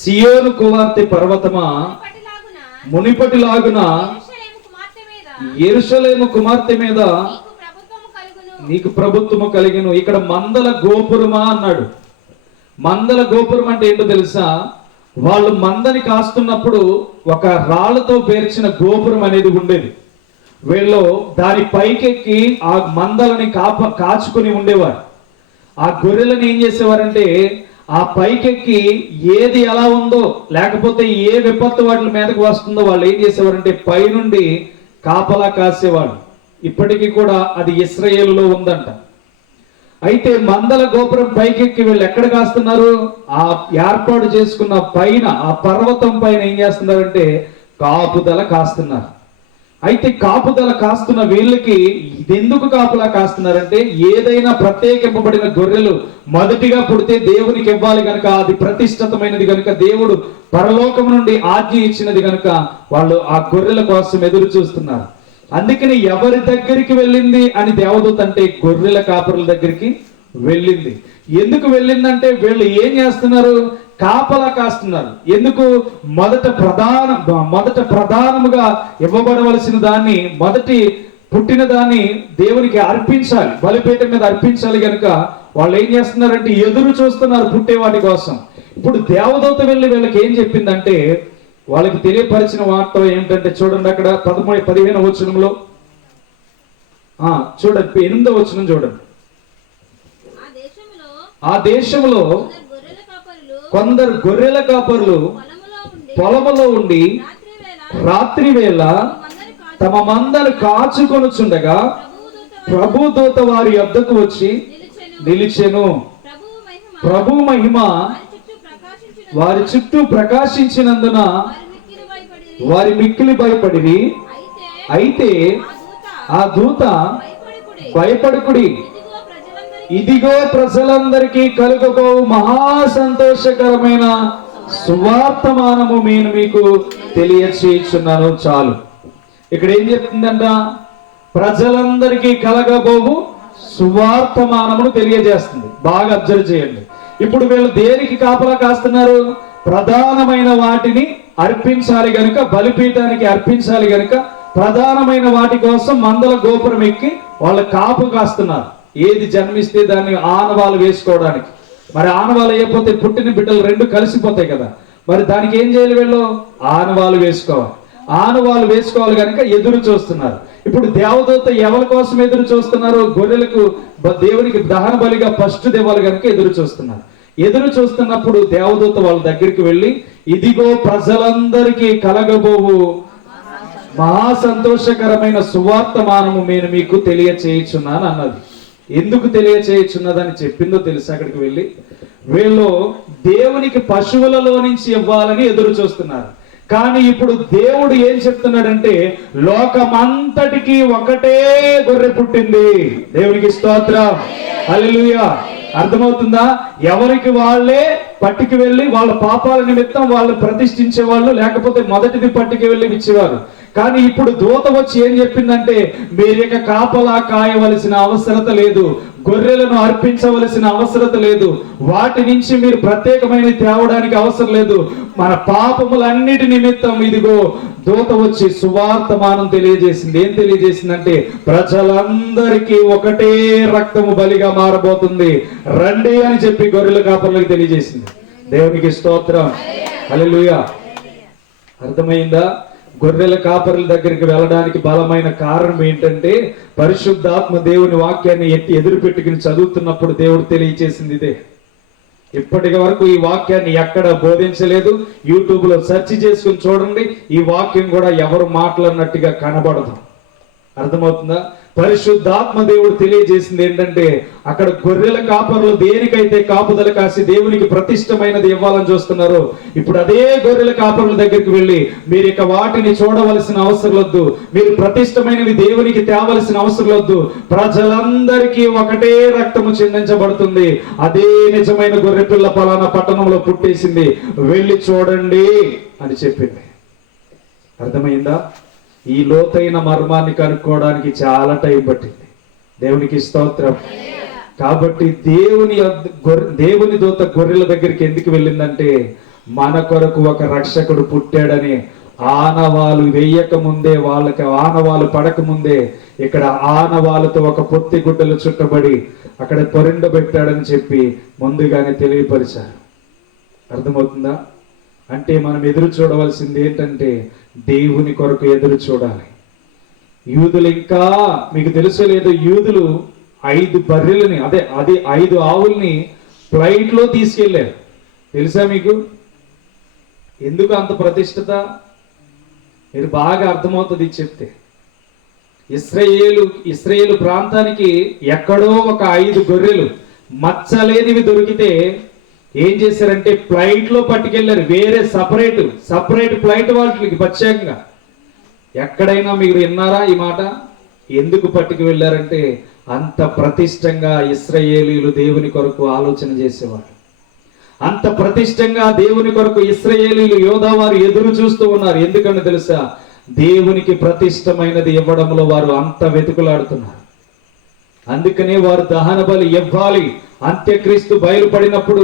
సియోను కుమార్తె పర్వతమా, మునిపటిలాగున యెరూషలేము కుమార్తె మీద నీకు ప్రభుత్వము కలిగెను. ఇక్కడ మందల గోపురమా అన్నాడు. మందల గోపురం అంటే ఏంటో తెలుసా? వాళ్ళు మందని కాస్తున్నప్పుడు ఒక రాళ్లతో పేర్చిన గోపురం అనేది ఉండేది. వీళ్ళు దాని పైకెక్కి ఆ మందలని కాచుకుని ఉండేవారు. ఆ గొర్రెలను ఏం చేసేవారంటే ఆ పైకెక్కి ఏది ఎలా ఉందో లేకపోతే ఏ విపత్తు వాటి మీదకి వస్తుందో వాళ్ళు ఏం చేసేవారంటే పైనుండి కాపలా కాసేవాళ్ళు. ఇప్పటికీ కూడా అది ఇశ్రాయేలులో ఉందంట. అయితే మందల గోపురం పైకెక్కి వీళ్ళు ఎక్కడ కాస్తున్నారు? ఆ ఏర్పాటు చేసుకున్న పైన ఆ పర్వతం పైన ఏం చేస్తున్నారంటే కాపుదల కాస్తున్నారు. అయితే కాపుదల కాస్తున్న వీళ్ళకి ఇదెందుకు కాపులా కాస్తున్నారంటే ఏదైనా ప్రత్యేకింపబడిన గొర్రెలు మొదటిగా పుడితే దేవునికి ఇవ్వాలి గనుక, అది ప్రతిష్ఠితమైనది గనుక, దేవుడు పరలోకం నుండి ఆజ్ఞ ఇచ్చినది గనుక వాళ్ళు ఆ గొర్రెల కోసం ఎదురు చూస్తున్నారు. అందుకని ఎవరి దగ్గరికి వెళ్ళింది అని దేవదూత అంటే గొర్రెల కాపరుల దగ్గరికి వెళ్ళింది. ఎందుకు వెళ్ళిందంటే వీళ్ళు ఏం చేస్తున్నారు? కాపలా కాస్తున్నారు. ఎందుకు? మొదట ప్రధానముగా ఇవ్వబడవలసిన దాన్ని, మొదటి పుట్టిన దాన్ని దేవునికి అర్పించాలి, బలిపీఠం మీద అర్పించాలి గనుక వాళ్ళు ఏం చేస్తున్నారంటే ఎదురు చూస్తున్నారు పుట్టేవాటి కోసం. ఇప్పుడు దేవదూత వెళ్ళి వీళ్ళకి ఏం చెప్పిందంటే, వాళ్ళకి తెలియపరిచిన వార్త ఏంటంటే చూడండి, అక్కడ 15వ వచనంలో చూడండి, 8వ వచనం చూడండి. ఆ దేశంలో కొందరు గొర్రెల కాపరులు పొలములో ఉండి రాత్రి వేళ తమ మందలు కాచుకొనుచుండగా ప్రభు దూత వారి యొద్దకు వచ్చి నిలిచెను. ప్రభు మహిమ వారి చుట్టూ ప్రకాశించినందున వారి మిక్కిలి భయపడిరి. అయితే ఆ దూత, భయపడకుడి, ఇదిగో ప్రజలందరికీ కలుగబో మహా సంతోషకరమైన సువార్తమానము నేను మీకు తెలియచేయుచున్నాను. చాలు. ఇక్కడ ఏం చెప్తుందంట? ప్రజలందరికీ కలగబోవు సువార్తమానమును తెలియజేస్తుంది. బాగా అబ్జర్వ్ చేయండి. ఇప్పుడు వీళ్ళు దేనికి కాపలా కాస్తున్నారు? ప్రధానమైన వాటిని అర్పించాలి గనుక, బలిపీఠానికి అర్పించాలి గనుక ప్రధానమైన వాటి కోసం మందల గోపురం ఎక్కి వాళ్ళ కాపు కాస్తున్నారు. ఏది జన్మిస్తే దాన్ని ఆనవాలు వేసుకోవడానికి. మరి ఆనవాలు అయిపోతే పుట్టిన బిడ్డలు రెండు కలిసిపోతాయి కదా. మరి దానికి ఏం చేయాలి? వీళ్ళు ఆనవాలు వేసుకోవాలి. ఆనవాలు వేసుకోవాలి కనుక ఎదురు చూస్తున్నారు. ఇప్పుడు దేవదూత ఎవరి కోసం ఎదురు చూస్తున్నారు? గొర్రెలకు దేవునికి దహన బలిగా ఫస్ట్ దేవాలి కనుక ఎదురు చూస్తున్నారు. ఎదురు చూస్తున్నప్పుడు దేవదూత వాళ్ళ దగ్గరికి వెళ్ళి, ఇదిగో ప్రజలందరికీ కలగబోవు మహా సంతోషకరమైన సువార్తమానము నేను మీకు తెలియచేయుచున్నాను అన్నది. ఎందుకు తెలియచేయుచున్నదని చెప్పిందో తెలుసా? అక్కడికి వెళ్ళి వీళ్ళు దేవునికి పశువులలో నుంచి ఇవ్వాలని ఎదురు చూస్తున్నారు. కానీ ఇప్పుడు దేవుడు ఏం చెప్తున్నాడంటే, లోకమంతటికి ఒకటే గొర్రె పుట్టింది. దేవునికి స్తోత్రం, హల్లెలూయా. అర్థమవుతుందా? ఎవరికి వాళ్ళే పట్టుకు వెళ్ళి వాళ్ళ పాపాల నిమిత్తం వాళ్ళు ప్రతిష్ఠించే వాళ్ళు, లేకపోతే మొదటిది పట్టుకు వెళ్ళి ఇచ్చేవారు. కానీ ఇప్పుడు దూత వచ్చి ఏం చెప్పిందంటే, మీరిక కాపలా కాయవలసిన అవసరత లేదు, గొర్రెలను అర్పించవలసిన అవసరత లేదు, వాటి నుంచి మీరు ప్రత్యేకమైన తేవడానికి అవసరం లేదు. మన పాపములన్నిటి నిమిత్తం ఇదిగో దూత వచ్చి సువార్తమానం తెలియజేసింది. ఏం తెలియజేసిందంటే, ప్రజలందరికీ ఒకటే రక్తము బలిగా మారబోతుంది, రండి అని చెప్పి గొర్రెల కాపరులకు తెలియజేసింది. దేవునికి స్తోత్రం, హల్లెలూయా. అర్థమైందా? గొర్రెల కాపరుల దగ్గరికి వెళ్ళడానికి బలమైన కారణం ఏంటంటే, పరిశుద్ధాత్మ దేవుని వాక్యాన్ని ఎదురు పెట్టుకుని చదువుతున్నప్పుడు దేవుడు తెలియచేసింది ఇదే. ఇప్పటి వరకు ఈ వాక్యాన్ని ఎక్కడ బోధించలేదు. యూట్యూబ్ లో సెర్చ్ చేసుకుని చూడండి, ఈ వాక్యం కూడా ఎవరు మాట్లాడినట్టుగా కనబడదు. అర్థమవుతుందా? పరిశుద్ధాత్మ దేవుడు తెలియజేసింది ఏంటంటే, అక్కడ గొర్రెల కాపరులు దేనికైతే కాపుదల కాసి దేవునికి ప్రతిష్టమైనది ఇవ్వాలని చూస్తున్నారో, ఇప్పుడు అదే గొర్రెల కాపరుల దగ్గరికి వెళ్ళి, మీరు ఇక వాటిని చూడవలసిన అవసరం వద్దు, మీరు ప్రతిష్టమైనవి దేవునికి తేవలసిన అవసరం వద్దు, ప్రజలందరికీ ఒకటే రక్తము చిందించబడుతుంది, అదే నిజమైన గొర్రె పిల్ల పలానా పట్టణంలో పుట్టేసింది, వెళ్ళి చూడండి అని చెప్పింది. అర్థమైందా? ఈ లోతైన మర్మాన్ని కనుక్కోవడానికి చాలా టైం పట్టింది. దేవునికి స్తోత్రం. కాబట్టి దేవుని దూత గొర్రెల దగ్గరికి ఎందుకు వెళ్ళిందంటే, మన కొరకు ఒక రక్షకుడు పుట్టాడని ఆనవాలు వేయక ముందే, వాళ్ళకి ఆనవాలు పడక ముందే ఇక్కడ ఆనవాళ్ళతో ఒక పొత్తి గుడ్డలు చుట్టబడి అక్కడ పొరిండబెట్టాడని చెప్పి ముందుగానే తెలియపరిచారు. అర్థమవుతుందా? అంటే మనం ఎదురు చూడవలసింది ఏంటంటే, దేవుని కొరకు ఎదురు చూడాలి. యూదులు ఇంకా మీకు తెలుసో లేదో, యూదులు 5 బర్రెలని అది 5 ఆవుల్ని ఫ్లైట్లో తీసుకెళ్ళారు. తెలుసా మీకు? ఎందుకు అంత ప్రతిష్టత? మీరు బాగా అర్థమవుతుంది చెప్తే. ఇశ్రాయేలు ప్రాంతానికి ఎక్కడో ఒక 5 గొర్రెలు మచ్చలేనివి దొరికితే ఏం చేశారంటే ఫ్లైట్లో పట్టుకెళ్ళారు. వేరే సపరేట్ ఫ్లైట్ వాళ్ళకి ప్రత్యేకంగా. ఎక్కడైనా మీరు విన్నారా ఈ మాట? ఎందుకు పట్టుకు వెళ్ళారంటే అంత ప్రతిష్టంగా ఇశ్రాయేలీయులు దేవుని కొరకు ఆలోచన చేసేవారు. అంత ప్రతిష్టంగా దేవుని కొరకు ఇశ్రాయేలీయులు యోధావారు ఎదురు చూస్తూ ఉన్నారు. ఎందుకని తెలుసా? దేవునికి ప్రతిష్టమైనది ఇవ్వడంలో వారు అంత వెతుకులాడుతున్నారు. అందుకనే వారు దహన బలి ఇవ్వాలి. అంత్యక్రీస్తు బయలుపడినప్పుడు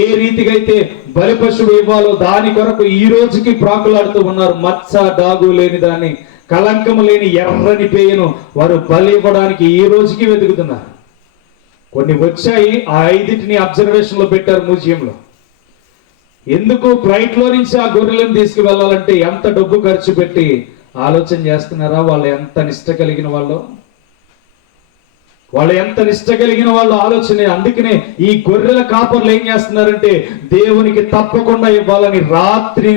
ఏ రీతిగా అయితే బలి పశువు ఇవ్వాలో దాని కొరకు ఈ రోజుకి ప్రాకులాడుతూ ఉన్నారు. మచ్చ డాగు లేని దాన్ని, కలంకము లేని ఎర్రని పేయను వారు బలి ఇవ్వడానికి ఈ రోజుకి వెతుకుతున్నారు. కొన్ని వచ్చాయి, ఆ 5టిని అబ్జర్వేషన్ లో పెట్టారు మ్యూజియంలో. ఎందుకు? ఫ్లైట్ లో నుంచి ఆ గొర్రెలను తీసుకువెళ్ళాలంటే ఎంత డబ్బు ఖర్చు పెట్టి ఆలోచన చేస్తున్నారా? వాళ్ళు ఎంత నిష్ట కలిగిన వాళ్ళు ఆలోచన. అందుకనే ఈ గొర్రెల కాపర్లు ఏం చేస్తున్నారంటే దేవునికి తప్పకుండా ఇవ్వాలని రాత్రి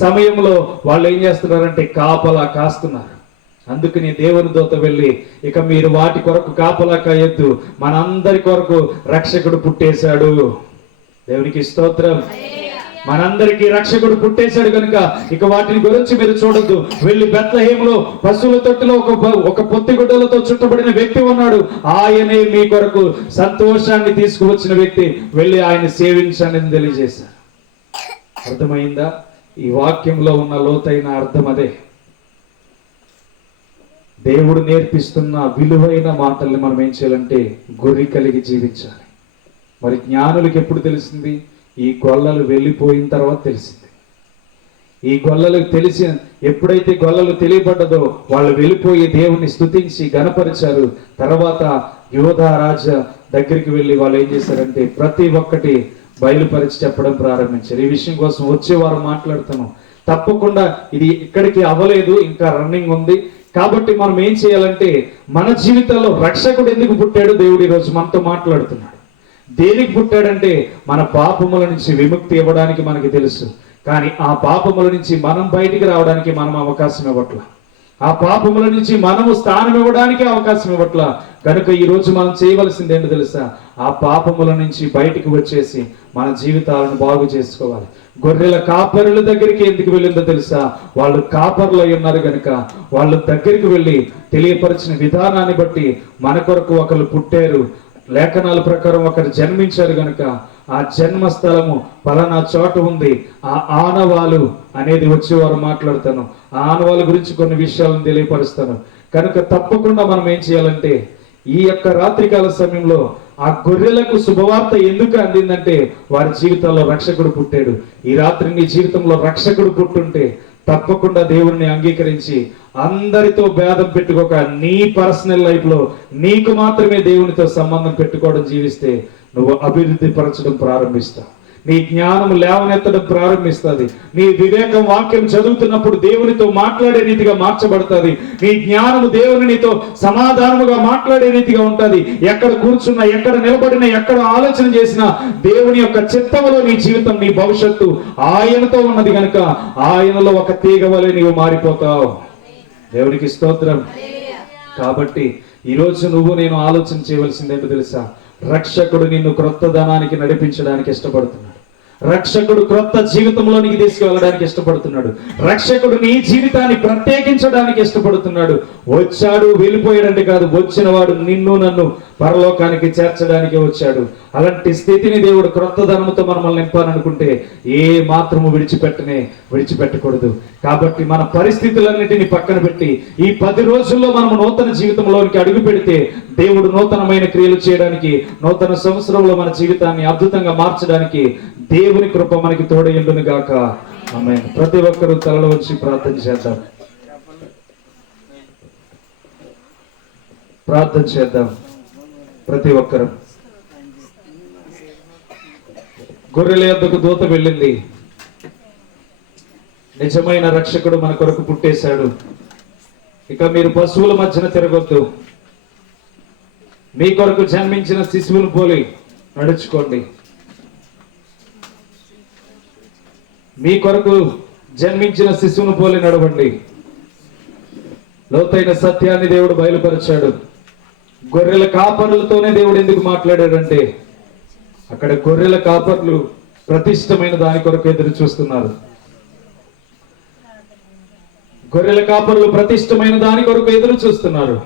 సమయంలో వాళ్ళు ఏం చేస్తున్నారంటే కాపలా కాస్తున్నారు. అందుకని దేవుని దూత వెళ్ళి, ఇక మీరు వాటి కొరకు కాపలా కాయొద్దు, మనందరి కొరకు రక్షకుడు పుట్టేశాడు. దేవునికి స్తోత్రం. మనందరికీ రక్షకుడు పుట్టేశాడు కనుక ఇక వాటిని గురించి మీరు చూడొద్దు. వెళ్ళి బెత్లెహేములో పశువుల తొట్టిలో ఒక పొత్తిగుడ్డలతో చుట్టబడిన వ్యక్తి ఉన్నాడు. ఆయనే మీ కొరకు సంతోషాన్ని తీసుకువచ్చిన వ్యక్తి. వెళ్ళి ఆయన సేవించండి అని తెలియజేశారు. అర్థమైందా? ఈ వాక్యంలో ఉన్న లోతైన అర్థం అదే. దేవుడు నేర్పిస్తున్న విలువైన మాటల్ని మనం ఏం చేయాలంటే గురి కలిగి జీవించాలి. మరి జ్ఞానులకు ఎప్పుడు తెలిసింది? ఈ గొల్లలు వెళ్ళిపోయిన తర్వాత తెలిసింది. ఈ గొల్లలకు ఎప్పుడైతే గొల్లలు తెలియబడ్డదో వాళ్ళు వెళ్ళిపోయి దేవుని స్తుతించి గణపరిచారు. తర్వాత యోధా రాజా దగ్గరికి వెళ్ళి వాళ్ళు ఏం చేశారంటే ప్రతి ఒక్కటి బయలుపరిచి చెప్పడం ప్రారంభించారు. ఈ విషయం కోసం వచ్చేవారు మాట్లాడుతాను. తప్పకుండా ఇది ఇక్కడికి అవ్వలేదు, ఇంకా రన్నింగ్ ఉంది. కాబట్టి మనం ఏం చేయాలంటే మన జీవితంలో రక్షకుడు ఎందుకు పుట్టాడు? దేవుడు ఈరోజు మనతో మాట్లాడుతున్నాడు. దేనికి పుట్టాడంటే మన పాపముల నుంచి విముక్తి ఇవ్వడానికి మనకి తెలుసు. కానీ ఆ పాపముల నుంచి మనం బయటికి రావడానికి మనం అవకాశం ఇవ్వట్ల. ఆ పాపముల నుంచి మనము స్థానం ఇవ్వడానికి అవకాశం ఇవ్వట్ల. కనుక ఈ రోజు మనం చేయవలసింది ఏంటో తెలుసా? ఆ పాపముల నుంచి బయటికి వచ్చేసి మన జీవితాలను బాగు చేసుకోవాలి. గొర్రెల కాపరుల దగ్గరికి ఎందుకు వెళ్ళిందో తెలుసా? వాళ్ళు కాపర్లు అయి ఉన్నారు కనుక వాళ్ళు దగ్గరికి వెళ్ళి తెలియపరిచిన విధానాన్ని బట్టి మన కొరకు ఒకరు పుట్టారు, లేఖనాల ప్రకారం ఒకరు జన్మించారు గనుక ఆ జన్మస్థలము పలానా చోట ఉంది. ఆ ఆనవాలు అనేది వచ్చేవారు మాట్లాడతాను. ఆ ఆనవాళ్ళ గురించి కొన్ని విషయాలను తెలియపరుస్తాను. కనుక తప్పకుండా మనం ఏం చేయాలంటే ఈ యొక్క రాత్రికాల సమయంలో ఆ గొర్రెలకు శుభవార్త ఎందుకు అందిందంటే వారి జీవితంలో రక్షకుడు పుట్టాడు. ఈ రాత్రి నీ జీవితంలో రక్షకుడు పుట్టుంటే తప్పకుండా దేవుడిని అంగీకరించి అందరితో భేదం పెట్టుకోక నీ పర్సనల్ లైఫ్ లో నీకు మాత్రమే దేవునితో సంబంధం పెట్టుకోవడం జీవిస్తే నువ్వు అభివృద్ధి పరచడం ప్రారంభిస్తావు. నీ జ్ఞానం లేవనెత్తడం ప్రారంభిస్తుంది. నీ వివేకం వాక్యం చదువుతున్నప్పుడు దేవునితో మాట్లాడే రీతిగా మార్చబడుతుంది. నీ జ్ఞానము దేవుని నీతో సమాధానముగా మాట్లాడే రీతిగా ఉంటుంది. ఎక్కడ కూర్చున్నా, ఎక్కడ నిలబడినా, ఎక్కడ ఆలోచన చేసినా దేవుని యొక్క చిత్తములో నీ జీవితం, నీ భవిష్యత్తు ఆయనతో ఉన్నది కనుక ఆయనలో ఒక తీగ వలె నీవు మారిపోతావు. దేవునికి స్తోత్రం. కాబట్టి ఈరోజు నువ్వు నేను ఆలోచన చేయవలసింది ఏంటో తెలుసా? రక్షకుడు నిన్ను క్రొత్త ధనానికి నడిపించడానికి ఇష్టపడుతున్నాడు. రక్షకుడు క్రొత్త జీవితంలోనికి తీసుకువెళ్ళడానికి ఇష్టపడుతున్నాడు. రక్షకుడు నీ జీవితాన్ని ప్రత్యేకించడానికి ఇష్టపడుతున్నాడు. వచ్చాడు వెళ్ళిపోయాడంటే కాదు, వచ్చిన వాడు నిన్ను నన్ను పరలోకానికి చేర్చడానికి వచ్చాడు. అలాంటి స్థితిని దేవుడు క్రొత్త ధనముతో మనల్ని నింపాలనుకుంటే ఏ మాత్రము విడిచిపెట్టకూడదు. కాబట్టి మన పరిస్థితులన్నిటిని పక్కన పెట్టి ఈ 10 రోజుల్లో మనము నూతన జీవితంలోనికి అడుగు పెడితే దేవుడు నూతనమైన క్రియలు చేయడానికి, నూతన సంవత్సరంలో మన జీవితాన్ని అద్భుతంగా మార్చడానికి దేవుని కృప మనకి తోడయుండును గాక. ఆమేన్. ప్రతి ఒక్కరూ తలలో వచ్చి ప్రార్థన చేద్దాం. ప్రతి ఒక్కరు. గొర్రెల యొద్దకు దూత వెళ్ళింది. నిజమైన రక్షకుడు మన కొరకు పుట్టేశాడు. ఇక మీరు పశువుల మధ్యన తిరగొద్దు. మీ కొరకు జన్మించిన శిశువును పోలి నడుచుకోండి. మీ కొరకు జన్మించిన శిశువును పోలి నడవండి. లోతైన సత్యాన్ని దేవుడు బయలుపరిచాడు. గొర్రెల కాపరులతోనే దేవుడు ఎందుకు మాట్లాడాడంటే, అక్కడ గొర్రెల కాపర్లు ప్రతిష్టమైన దాని కొరకు ఎదురు చూస్తున్నారు. గొర్రెల కాపరులు ప్రతిష్టమైన దాని కొరకు ఎదురు చూస్తున్నారు.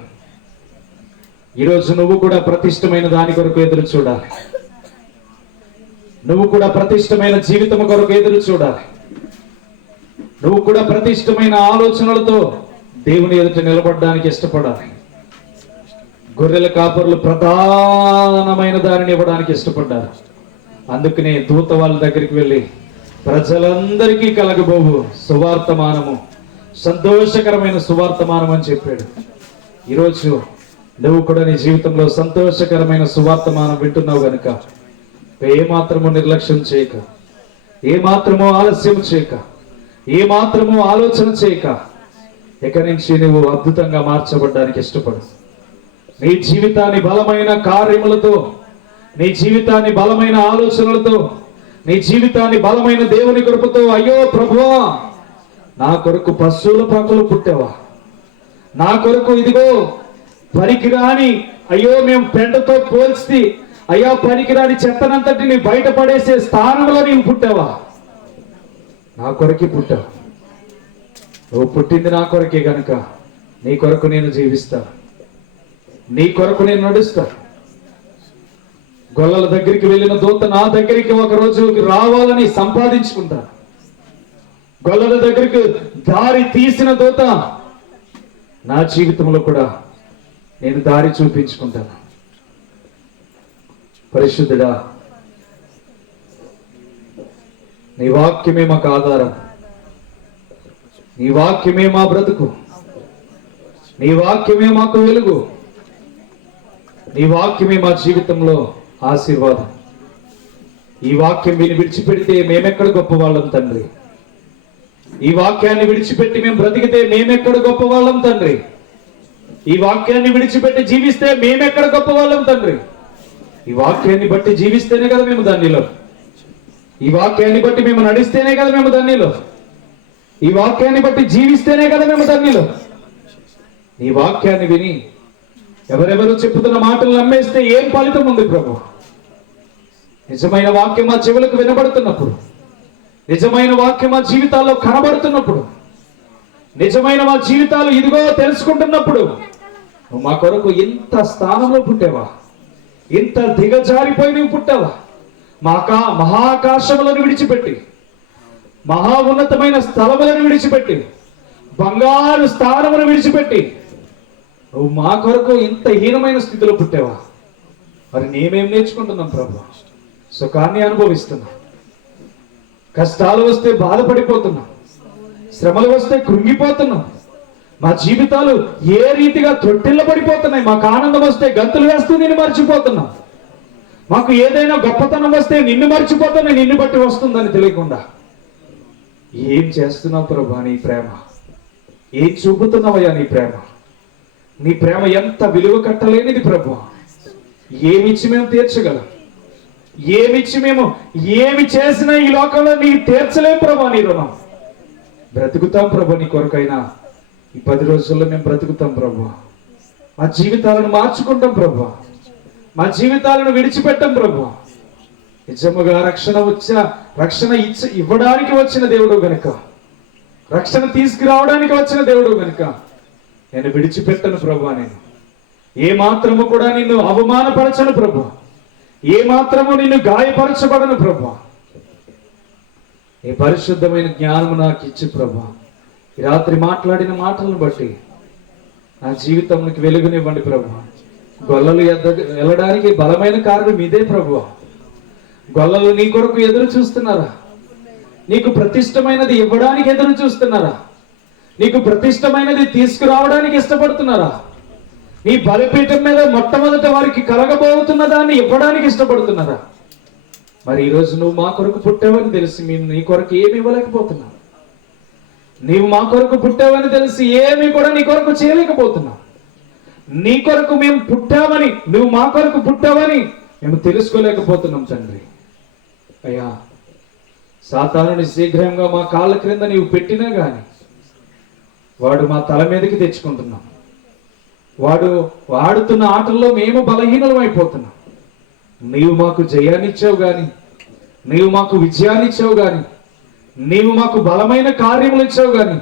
ఈరోజు నువ్వు కూడా ప్రతిష్టమైన దాని కొరకు ఎదురు చూడాలి. నువ్వు కూడా ప్రతిష్టమైన జీవితం కొరకు ఎదురు చూడాలి. నువ్వు కూడా ప్రతిష్టమైన ఆలోచనలతో దేవుని ఎదుట నిలబడడానికి ఇష్టపడాలి. గొర్రెల కాపరులు ప్రధానమైన దానిని ఇవ్వడానికి ఇష్టపడ్డారు. అందుకనే దూత వాళ్ళ దగ్గరికి వెళ్ళి, ప్రజలందరికీ కలగబోవు సువార్తమానము, సంతోషకరమైన సువార్తమానం అని చెప్పాడు. ఈరోజు నువ్వు కూడా నీ జీవితంలో సంతోషకరమైన సువార్తమానం వింటున్నావు గనుక ఏమాత్రము నిర్లక్ష్యం చేయక, ఏమాత్రము ఆలస్యం చేయక, ఏమాత్రము ఆలోచన చేయక ఇక నుంచి నువ్వు అద్భుతంగా మార్చబడ్డానికి ఇష్టపడు. నీ జీవితాన్ని బలమైన కార్యములతో, నీ జీవితాన్ని బలమైన ఆలోచనలతో, నీ జీవితాన్ని బలమైన దేవుని కృపతో, అయ్యో ప్రభువా, నా కొరకు పశువుల పాకలు పుట్టావా, నా కొరకు ఇదిగో పనికిరాని, అయ్యో మేము పెంటతో పోల్చి అయ్యా పనికిరాని చెత్తనంతటిని బయటపడేసే స్థానంలో నీవు పుట్టావా, నా కొరకే పుట్టావు. నువ్వు పుట్టింది నా కొరకే గనుక నీ కొరకు నేను జీవిస్తా, నీ కొరకు నేను నడుస్తా. గొల్లల దగ్గరికి వెళ్ళిన దూత నా దగ్గరికి ఒక రోజు రావాలని సంపాదించుకుంటా. గొల్లల దగ్గరికి దారి తీసిన దూత నా జీవితంలో కూడా నేను దారి చూపించుకుంటాను. పరిశుద్ధుడా, నీ వాక్యమే మాకు ఆధారం, నీ వాక్యమే మా బ్రతుకు, నీ వాక్యమే మాకు వెలుగు, నీ వాక్యమే మా జీవితంలో ఆశీర్వాదం. ఈ వాక్యం విని విడిచిపెడితే మేమెక్కడ గొప్పవాళ్ళం తండ్రి. ఈ వాక్యాన్ని విడిచిపెట్టి మేము బ్రతికితే మేమెక్కడ గొప్పవాళ్ళం తండ్రి. ఈ వాక్యాన్ని విడిచిపెట్టి జీవిస్తే మేమెక్కడ గొప్పవాళ్ళం తండ్రి. ఈ వాక్యాన్ని బట్టి జీవిస్తేనే కదా మేము ధన్యులం. ఈ వాక్యాన్ని బట్టి మేము నడిస్తేనే కదా మేము ధన్యులం. ఈ వాక్యాన్ని బట్టి జీవిస్తేనే కదా మేము ధన్యులం. ఈ వాక్యాన్ని విని ఎవరెవరు చెప్పుతున్న మాటలు నమ్మేస్తే ఏం ఫలితం ఉంది ప్రభు? నిజమైన వాక్యం మా చెవులకు వినబడుతున్నప్పుడు, నిజమైన వాక్యం మా జీవితాల్లో కనబడుతున్నప్పుడు, నిజమైన మా జీవితాలు ఇదిగో తెలుసుకుంటున్నప్పుడు, నువ్వు మా కొరకు ఇంత స్థానంలో పుట్టావా, ఇంత దిగజారిపోయి నువ్వు పుట్టావా, మహాకాశములను విడిచిపెట్టి, మహా ఉన్నతమైన స్థలములను విడిచిపెట్టి, బంగారు స్థానమును విడిచిపెట్టి నువ్వు మా కొరకు ఇంత హీనమైన స్థితిలో పుట్టావా? మరి నేమేం నేర్చుకుంటున్నాం ప్రభు? సుఖాన్ని అనుభవిస్తున్నాం, కష్టాలు వస్తే బాధపడిపోతున్నాం, శ్రమలు వస్తే కృంగిపోతున్నాం, మా జీవితాలు ఏ రీతిగా తొట్టిల్ల పడిపోతున్నాయి. మాకు ఆనందం వస్తే గంతులు వేస్తూ నిన్ను మర్చిపోతున్నాం, మాకు ఏదైనా గొప్పతనం వస్తే నిన్ను మర్చిపోతున్నా, నిన్ను బట్టి వస్తుందని తెలియకుండా ఏం చేస్తున్నావు ప్రభా? నీ ప్రేమ ఏం చూపుతున్నావయ్యా? నీ ప్రేమ, నీ ప్రేమ ఎంత విలువ కట్టలేనిది ప్రభు. ఏమిచ్చి మేము తీర్చగలం? ఏమిచ్చి మేము ఏమి చేసినా ఈ లోకంలో నీ తీర్చలేం ప్రభా. నీ రుణం బ్రతుకుతాం ప్రభు, నీ కొరకైనా ఈ 10 రోజుల్లో మేము బ్రతుకుతాం ప్రభు. మా జీవితాలను మార్చుకుంటాం ప్రభు, మా జీవితాలను విడిచిపెట్టాం ప్రభు. నిజముగా రక్షణ ఇవ్వడానికి వచ్చిన దేవుడు గనుక, రక్షణ తీసుకురావడానికి వచ్చిన దేవుడు గనుక నేను విడిచిపెట్టను ప్రభు. నేను ఏ మాత్రము కూడా నిన్ను అవమానపరచను ప్రభు, ఏ మాత్రము నిన్ను గాయపరచబడను ప్రభు. నీ పరిశుద్ధమైన జ్ఞానము నాకు ఇచ్చి ప్రభు, ఈ రాత్రి మాట్లాడిన మాటలను బట్టి నా జీవితంలోకి వెలుగునివ్వండి ప్రభు. గొల్లలు వెళ్ళడానికి బలమైన కారణం ఇదే ప్రభు. గొల్లలు నీ కొరకు ఎదురు చూస్తున్నారా? నీకు ప్రతిష్టమైనది ఇవ్వడానికి ఎదురు చూస్తున్నారా? నీకు ప్రతిష్టమైనది తీసుకురావడానికి ఇష్టపడుతున్నారా? నీ బలిపీఠం మీద మొట్టమొదట వారికి కలగబోతున్న దాన్ని ఇవ్వడానికి ఇష్టపడుతున్నారా? మరి ఈరోజు నువ్వు మా కొరకు పుట్టావని తెలిసి మేము నీ కొరకు ఏమి ఇవ్వలేకపోతున్నావు. నీవు మా కొరకు పుట్టావని తెలిసి ఏమి కూడా నీ కొరకు చేయలేకపోతున్నాం. నీ కొరకు మేము పుట్టామని, నువ్వు మా కొరకు పుట్టావని మేము తెలుసుకోలేకపోతున్నాం తండ్రి. అయ్యా, సాతానుని శీఘ్రంగా మా కాళ్ళ క్రింద నీవు పెట్టినా గాని వాడు మా తల మీదకి తెచ్చుకుంటున్నాం. వాడు ఆడుతున్న ఆటల్లో మేము బలహీనం అయిపోతున్నాం. నీవు మాకు జయాన్నిచ్చావు గాని, నీవు మాకు విజయాన్నిచ్చావు గాని, నీవు మాకు బలమైన కార్యములు ఇచ్చావు గాని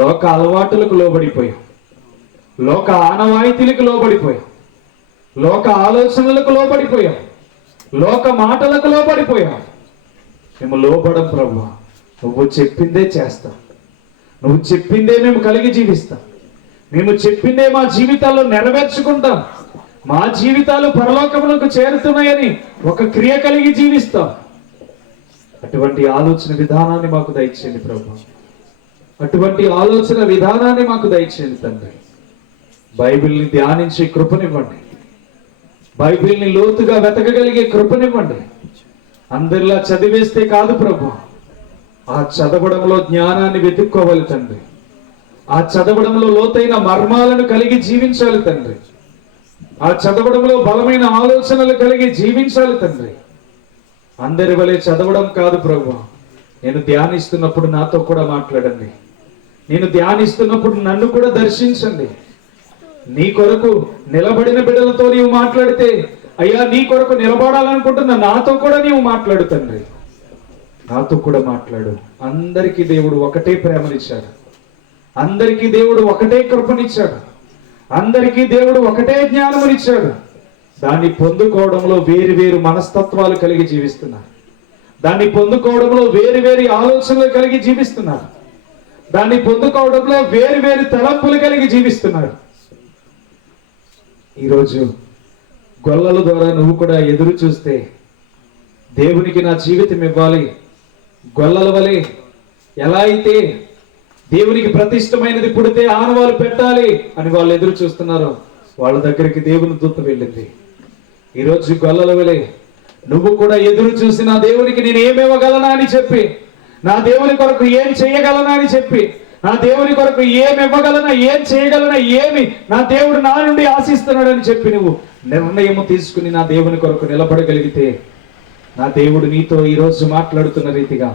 లోక అలవాటులకు లోబడిపోయాం, లోక ఆనవాయితీలకు లోబడిపోయాం, లోక ఆలోచనలకు లోబడిపోయాం, లోక మాటలకు లోబడిపోయాం. మేము లోబడం ప్రభువా. నువ్వు చెప్పిందే చేస్తాం, నువ్వు చెప్పిందే మేము కలిగి జీవిస్తాం, మేము చెప్పిందే మా జీవితాల్లో నెరవేర్చుకుంటాం. మా జీవితాలు పరలోకములకు చేరుతున్నాయని ఒక క్రియ కలిగి జీవిస్తాం. అటువంటి ఆలోచన విధానాన్ని మాకు దయచేయండి ప్రభు. అటువంటి ఆలోచన విధానాన్ని మాకు దయచేయండి తండ్రి. బైబిల్ని ధ్యానించే కృపనివ్వండి, బైబిల్ని లోతుగా వెతకగలిగే కృపనివ్వండి. అందరిలా చదివేస్తే కాదు ప్రభు, ఆ చదవడంలో జ్ఞానాన్ని వెతుక్కోవాలి తండ్రి. ఆ చదవడంలో లోతైన మర్మాలను కలిగి జీవించాలి తండ్రి. ఆ చదవడంలో బలమైన ఆలోచనలు కలిగి జీవించాలి తండ్రి. అందరి వలె చదవడం కాదు ప్రభు. నేను ధ్యానిస్తున్నప్పుడు నాతో కూడా మాట్లాడండి, నేను ధ్యానిస్తున్నప్పుడు నన్ను కూడా దర్శించండి. నీ కొరకు నిలబడిన బిడ్డలతో నీవు మాట్లాడితే, అయ్యా నీ కొరకు నిలబడాలనుకుంటున్న నాతో కూడా నీవు మాట్లాడు తండ్రి. నాతో కూడా మాట్లాడు. అందరికీ దేవుడు ఒకటే ప్రేమనిచ్చాడు, అందరికీ దేవుడు ఒకటే కృపనిచ్చాడు, అందరికీ దేవుడు ఒకటే జ్ఞానమునిచ్చాడు. దాన్ని పొందుకోవడంలో వేరు వేరు మనస్తత్వాలు కలిగి జీవిస్తున్నారు, దాన్ని పొందుకోవడంలో వేరు వేరు ఆలోచనలు కలిగి జీవిస్తున్నారు, దాన్ని పొందుకోవడంలో వేరు వేరు తలంపులు కలిగి జీవిస్తున్నారు. ఈరోజు గొల్లల ద్వారా నువ్వు కూడా ఎదురు చూస్తే, దేవునికి నా జీవితం ఇవ్వాలి, గొల్లల వలె ఎలా అయితే దేవునికి ప్రతిష్టమైనది పుడితే ఆనవాలు పెట్టాలి అని వాళ్ళు ఎదురు చూస్తున్నారో వాళ్ళ దగ్గరికి దేవుని దూత వెళ్ళింది. ఈరోజు గొల్లల వలె నువ్వు కూడా ఎదురు చూసి నా దేవునికి నేను ఏమివ్వగలనా అని చెప్పి, నా దేవుని కొరకు ఏం చేయగలనా అని చెప్పి, నా దేవుని కొరకు ఏమి ఇవ్వగలనా, ఏం చేయగలనా, ఏమి నా దేవుడు నా నుండి ఆశిస్తున్నాడని చెప్పి నువ్వు నిర్ణయం తీసుకుని నా దేవుని కొరకు నిలబడగలిగితే, నా దేవుడు నీతో ఈరోజు మాట్లాడుతున్న రీతిగా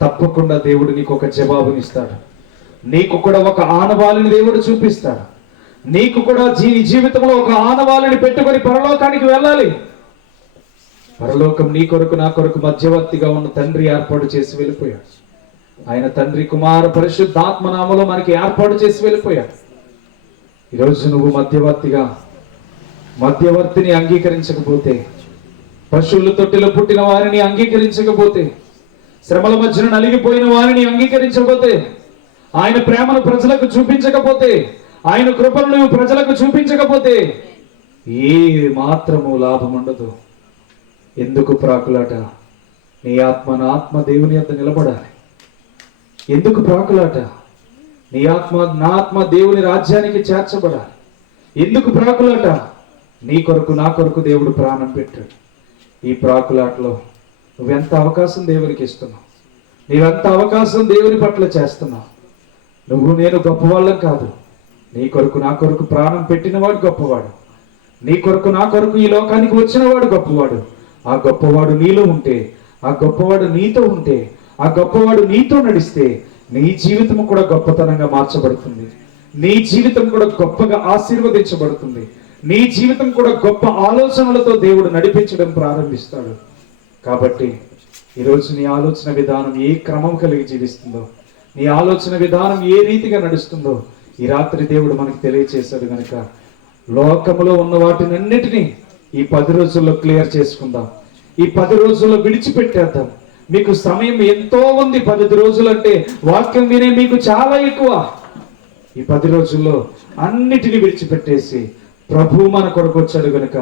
తప్పకుండా దేవుడు నీకు ఒక జవాబునిస్తాడు. నీకు కూడా ఒక ఆనవాళ్ళని దేవుడు చూపిస్తాడు. నీకు కూడా జీవితంలో ఒక ఆనవాళ్ళని పెట్టుకొని పరలోకానికి వెళ్ళాలి. పరలోకం నీ కొరకు నా కొరకు మధ్యవర్తిగా ఉన్న తండ్రి ఏర్పాటు చేసి వెళ్ళిపోయాడు. ఆయన తండ్రి, కుమార, పరిశుద్ధాత్మ నామములో మనకి ఏర్పాటు చేసి వెళ్ళిపోయాడు. ఈరోజు నువ్వు మధ్యవర్తిని అంగీకరించకపోతే, పశువుల తొట్టిలో పుట్టిన వారిని అంగీకరించకపోతే, శ్రమల మధ్యన నలిగిపోయిన వారిని అంగీకరించకపోతే, ఆయన ప్రేమను ప్రజలకు చూపించకపోతే, ఆయన కృపను నువ్వు ప్రజలకు చూపించకపోతే ఏ మాత్రము లాభం ఉండదు. ఎందుకు ప్రాకులాట? నీ ఆత్మ నా ఆత్మ దేవుని యొద్ద నిలబడాలి. ఎందుకు ప్రాకులాట? నీ ఆత్మ నా ఆత్మ దేవుని రాజ్యానికి చేర్చబడాలి. ఎందుకు ప్రాకులాట? నీ కొరకు నా కొరకు దేవుడు ప్రాణం పెట్టాడు. ఈ ప్రాకులాటలో నువ్వెంత అవకాశం దేవునికి ఇస్తున్నావు, నీవెంత అవకాశం దేవుని పట్ల చేస్తున్నావు. నువ్వు నేను గొప్పవాళ్ళం కాదు, నీ కొరకు నా కొరకు ప్రాణం పెట్టినవాడు గొప్పవాడు. నీ కొరకు నా కొరకు ఈ లోకానికి వచ్చినవాడు గొప్పవాడు. ఆ గొప్పవాడు నీలో ఉంటే, ఆ గొప్పవాడు నీతో ఉంటే, ఆ గొప్పవాడు నీతో నడిస్తే నీ జీవితం కూడా గొప్పతనంగా మార్చబడుతుంది. నీ జీవితం కూడా గొప్పగా ఆశీర్వదించబడుతుంది. నీ జీవితం కూడా గొప్ప ఆలోచనలతో దేవుడు నడిపించడం ప్రారంభిస్తాడు. కాబట్టి ఈరోజు నీ ఆలోచన విధానం ఏ క్రమం కలిగి జీవిస్తుందో, నీ ఆలోచన విధానం ఏ రీతిగా నడుస్తుందో ఈ రాత్రి దేవుడు మనకు తెలియచేశాడు. కనుక లోకములో ఉన్న వాటినన్నిటినీ ఈ 10 రోజుల్లో క్లియర్ చేసుకుందాం. ఈ 10 రోజుల్లో విడిచిపెట్టేద్దాం. మీకు సమయం ఎంతో ఉంది. 10 రోజులు అంటే వాక్యం వినే మీకు చాలా ఎక్కువ. ఈ 10 రోజుల్లో అన్నిటినీ విడిచిపెట్టేసి ప్రభు మన కొరకు వచ్చాడు కనుక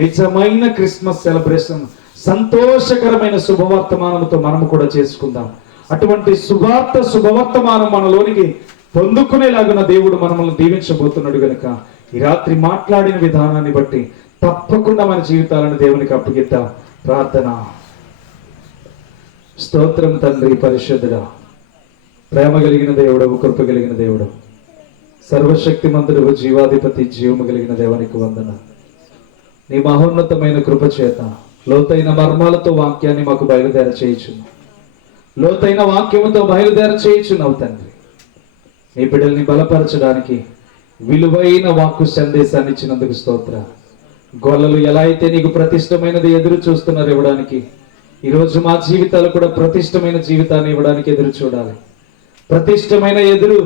నిజమైన క్రిస్మస్ సెలబ్రేషన్, సంతోషకరమైన శుభవర్తమానంతో మనము కూడా చేసుకుందాం. అటువంటి శుభవర్తమానం మనలోనికి పొందుకునేలాగున దేవుడు మనల్ని దీవించబోతున్నాడు కనుక ఈ రాత్రి మాట్లాడిన విధానాన్ని బట్టి తప్పకుండా మన జీవితాలను దేవునికి అప్పగిద్దాం. ప్రార్థన. స్తోత్రం తండ్రి పరిశుద్ధుడా, ప్రేమ కలిగిన దేవుడవు, కృప కలిగిన దేవుడు, సర్వశక్తిమంతుడు, జీవాధిపతి, జీవము కలిగిన దేవానికి వందన. నీ మహోన్నతమైన కృప చేత లోతైన మర్మాలతో వాక్యాన్ని మాకు బయలుదేర చేయుచున్నావు. లోతైన వాక్యముతో బయలుదేర చేయుచున్నావు తండ్రి. నీ బిడ్డల్ని బలపరచడానికి విలువైన వాక్కు సందేశాన్ని ఇచ్చినందుకు స్తోత్ర. గొల్లలు ఎలా అయితే నీకు ప్రతిష్టమైనది ఎదురు చూస్తున్నారు ఇవ్వడానికి, ఈరోజు మా జీవితాలు కూడా ప్రతిష్టమైన జీవితాన్ని ఇవ్వడానికి ఎదురు చూడాలి. ప్రతిష్టమైన ఎదురు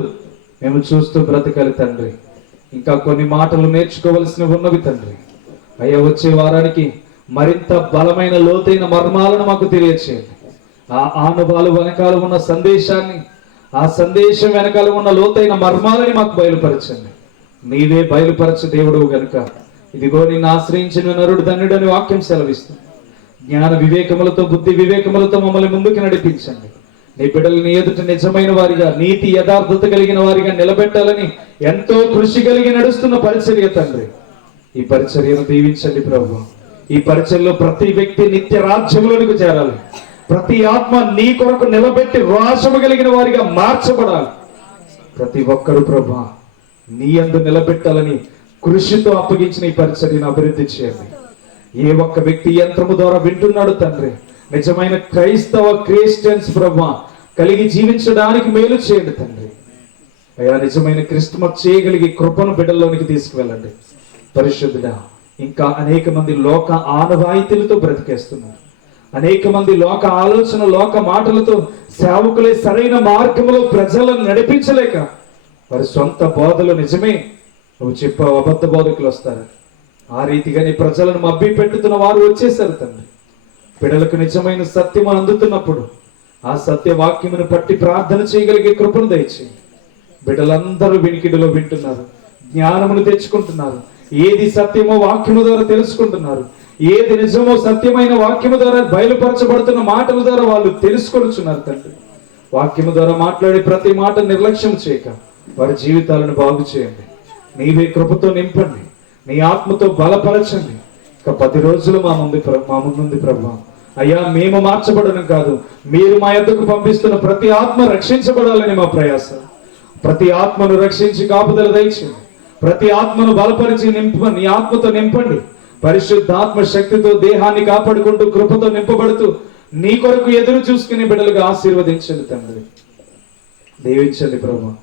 మేము చూస్తూ బ్రతకాలి తండ్రి. ఇంకా కొన్ని మాటలు నేర్చుకోవలసినవి ఉన్నవి తండ్రి. అయ్యా, వచ్చే వారానికి మరింత బలమైన లోతైన మర్మాలను మాకు తెలియచేయండి. ఆ ఆనుభాలు వెనకాల ఉన్న సందేశాన్ని, ఆ సందేశం వెనకాల ఉన్న లోతైన మర్మాలని మాకు బయలుపరచండి. నీవే బయలుపరచ దేవుడు గనుక ఇదిగో నిన్ను ఆశ్రయించిన నరుడు ధన్యుడని వాక్యం సెలవిస్తుంది. జ్ఞాన వివేకములతో, బుద్ధి వివేకములతో మమ్మల్ని ముందుకు నడిపించండి. నీ బిడ్డలని ఎదుట నిజమైన వారిగా, నీతి యథార్థత కలిగిన వారిగా నిలబెట్టాలని ఎంతో కృషి కలిగి నడుస్తున్న పరిచర్య తండ్రి, ఈ పరిచర్యను దీవించండి ప్రభు. ఈ పరిచర్యలో ప్రతి వ్యక్తి నిత్య రాజ్యములకు చేరాలి. ప్రతి ఆత్మ నీ కొరకు నిలబెట్టి రాశము కలిగిన వారిగా మార్చబడాలి. ప్రతి ఒక్కరు ప్రభు నీ యందు నిలబెట్టాలని కృషితో అప్పగించిన ఈ పరిచర్యను అభివృద్ధి చేయండి. ఏ ఒక్క వ్యక్తి యంత్రము ద్వారా వింటున్నాడు తండ్రి, నిజమైన క్రిస్టియన్స్ ప్రభు కలిగి జీవించడానికి మేలు చేయండి తండ్రి. అయ్యా, నిజమైన క్రిస్మస్ చేయగలిగి కృపను బిడ్డల్లోనికి తీసుకువెళ్ళండి పరిశుద్ధుడా. ఇంకా అనేక మంది లోక ఆనవాయితీలతో బ్రతికేస్తున్నారు. అనేక మంది లోక ఆలోచన, లోక మాటలతో సేవకులే సరైన మార్గంలో ప్రజలను నడిపించలేక వారి సొంత బోధలు నిజమే నువ్వు చెప్పావు, అబద్ధ బోధకులు వస్తారు. ఆ రీతిగానే ప్రజలను మభ్య పెట్టుతున్న వారు వచ్చేసారు తండ్రి. బిడ్డలకు నిజమైన సత్యము అందుతున్నప్పుడు ఆ సత్య వాక్యమును పట్టి ప్రార్థన చేయగలిగే కృపను దయచేయండి. బిడ్డలందరూ వినికిడిలో వింటున్నారు, జ్ఞానమును తెచ్చుకుంటున్నారు. ఏది సత్యమో వాక్యము ద్వారా తెలుసుకుంటున్నారు. ఏది నిజమో సత్యమైన వాక్యము ద్వారా బయలుపరచబడుతున్న మాటల ద్వారా వాళ్ళు తెలుసుకొనుచున్నారు తండ్రి. వాక్యము ద్వారా మాట్లాడే ప్రతి మాట నిర్లక్ష్యం చేయక వారి జీవితాలను బాగు చేయండి. నీవే కృపతో నింపండి, నీ ఆత్మతో బలపరచండి. ఇక 10 రోజులు మా ముందుంది ప్రభు. అయ్యా, మేము మార్చబడడం కాదు, మీరు మా యొద్దకు పంపిస్తున్న ప్రతి ఆత్మ రక్షించబడాలని మా ప్రయాస. ప్రతి ఆత్మను రక్షించి కాపుదల దయచేయండి. ప్రతి ఆత్మను బలపరిచి నీ ఆత్మతో నింపండి. పరిశుద్ధాత్మ శక్తితో దేహాన్ని కాపాడుకుంటూ కృపతో నింపబడుతూ నీ కొరకు ఎదురు చూసుకునే బిడ్డలుగా ఆశీర్వదించండి తండ్రి. దీవించండి ప్రభు,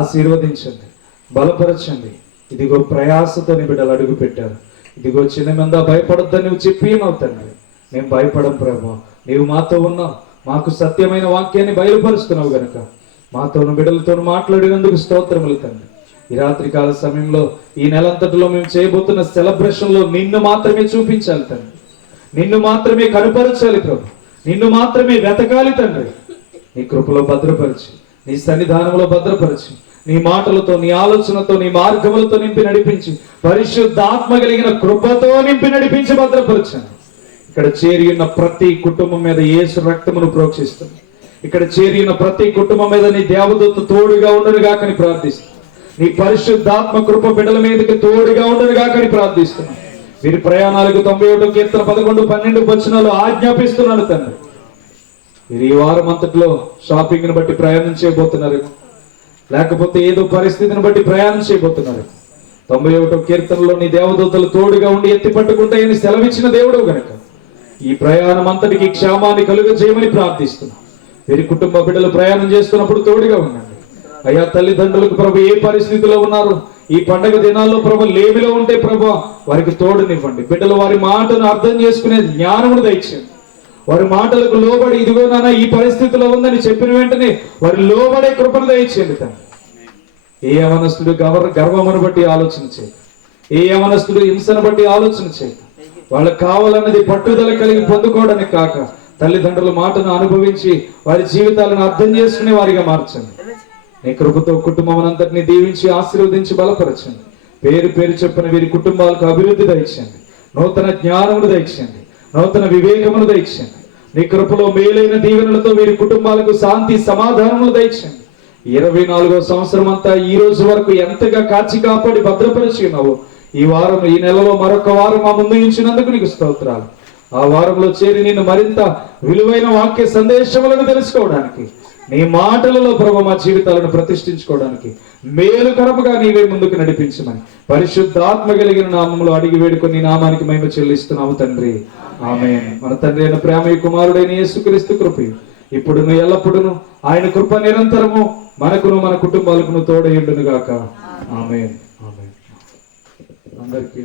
ఆశీర్వదించండి, బలపరచండి. ఇదిగో ప్రయాసతో నీ బిడ్డలు అడుగు పెట్టారు. ఇదిగో చిన్న మంద భయపడొద్దని నువ్వు చెప్పి తండ్రి. మేము భయపడం ప్రభు, నీవు మాతో ఉన్నావు. మాకు సత్యమైన వాక్యాన్ని బయలుపరుస్తున్నావు గనక మాతోను బిడ్డలతో మాట్లాడినందుకు స్తోత్రములు తండ్రి. ఈ రాత్రి కాల సమయంలో, ఈ నెలంతటిలో మేము చేయబోతున్న సెలబ్రేషన్ లో నిన్ను మాత్రమే చూపించాలి తండ్రి. నిన్ను మాత్రమే కనుపరచాలి ప్రభు. నిన్ను మాత్రమే వెతకాలి తండ్రి. నీ కృపలో భద్రపరిచి, నీ సన్నిధానంలో భద్రపరిచి, నీ మాటలతో, నీ ఆలోచనతో, నీ మార్గములతో నింపి నడిపించి, పరిశుద్ధాత్మ కలిగిన కృపతో నింపి నడిపించి భద్రపరచండి. ఇక్కడ చేరి ఉన్న ప్రతి కుటుంబం మీద యేసు రక్తమును ప్రోక్షిస్తుంది. ఇక్కడ చేరి ఉన్న ప్రతి కుటుంబం మీద నీ దేవదూత తోడుగా ఉండనుగాకని ప్రార్థిస్తుంది. నీ పరిశుద్ధాత్మ కృప బిడ్డల మీదకి తోడుగా ఉండనుగాకని ప్రార్థిస్తున్నాను. వీరి ప్రయాణాలకు 91 కీర్తన 11, 12 వచనాలు ఆజ్ఞాపిస్తున్నాను తండ్రి. వీరు ఈ వారం అంతట్లో షాపింగ్ ని బట్టి ప్రయాణం చేయబోతున్నారు, లేకపోతే ఏదో పరిస్థితిని బట్టి ప్రయాణం చేయబోతున్నారు. 91 కీర్తనలో నీ దేవదూతలు తోడుగా ఉండి ఎత్తి పట్టుకుంటాయని సెలవిచ్చిన దేవుడు గనక ఈ ప్రయాణం అంతటికి క్షేమాన్ని కలుగజేయమని ప్రార్థిస్తున్నాం. వీరి కుటుంబ బిడ్డలు ప్రయాణం చేస్తున్నప్పుడు తోడుగా ఉండండి. అయ్యా, తల్లిదండ్రులకు ప్రభు ఏ పరిస్థితిలో ఉన్నారు, ఈ పండగ దినాల్లో ప్రభు లేమిలో ఉంటే ప్రభు వారికి తోడునివ్వండి. బిడ్డలు వారి మాటను అర్థం చేసుకునే జ్ఞానమును దయచేయండి. వారి మాటలకు లోబడి, ఇదిగో నాన్న ఈ పరిస్థితిలో ఉందని చెప్పిన వెంటనే వారి లోబడే కృపను దయచేయండి తండ్రి. ఏ యవనస్తుడు గర్వమును బట్టి ఆలోచన చేయక, ఏ యవనస్తుడు హింసను బట్టి ఆలోచన చేయక, వాళ్ళకు కావాలన్నది పట్టుదల కలిగి పొందుకోవడానికి కాక తల్లిదండ్రుల మాటను అనుభవించి వారి జీవితాలను అర్థం చేసుకునే వారిగా మార్చండి. నీ కృపతో కుటుంబం అంతటిని దీవించి ఆశీర్వదించి బలపరచండి. పేరు పేరు చెప్పిన వీరి కుటుంబాలకు అభివృద్ధి దయచేయండి. నూతన జ్ఞానమును దయచేయండి. నూతన వివేకమును దయచేయండి. నీ కృపలో మేలైన దీవెనలతో వీరి కుటుంబాలకు శాంతి సమాధానములు దయచేయండి. 24వ సంవత్సరం అంతా ఈ రోజు వరకు ఎంతగా కాచి కాపాడి భద్రపరిచి ఉన్నావు. ఈ వారం, ఈ నెలలో మరొక వారం మా ముందు ఉంచినందుకు నీకు స్తోత్రాలు. ఆ వారంలో చేరి నిన్ను మరింత విలువైన వాక్య సందేశములను తెలుసుకోవడానికి, నీ మాటలలో ప్రభు మా జీవితాలను ప్రతిష్ఠించుకోవడానికి మేలుకరముగా నీవే ముందుకు నడిపించమని పరిశుద్ధాత్మ కలిగిన నామములో అడిగి వేడుకొని నీ నామానికి మహిమ చెల్లిస్తున్నాము తండ్రి. ఆమేన్. మన తండ్రి అయిన ప్రేమ కుమారుడైన యేసుక్రీస్తు కృపయు ఇప్పుడును ఎల్లప్పుడును ఆయన కృప నిరంతరము మనకును మన కుటుంబాలకును తోడయుండును గాక. ఆమేన్. ఆమేన్. అందరికీ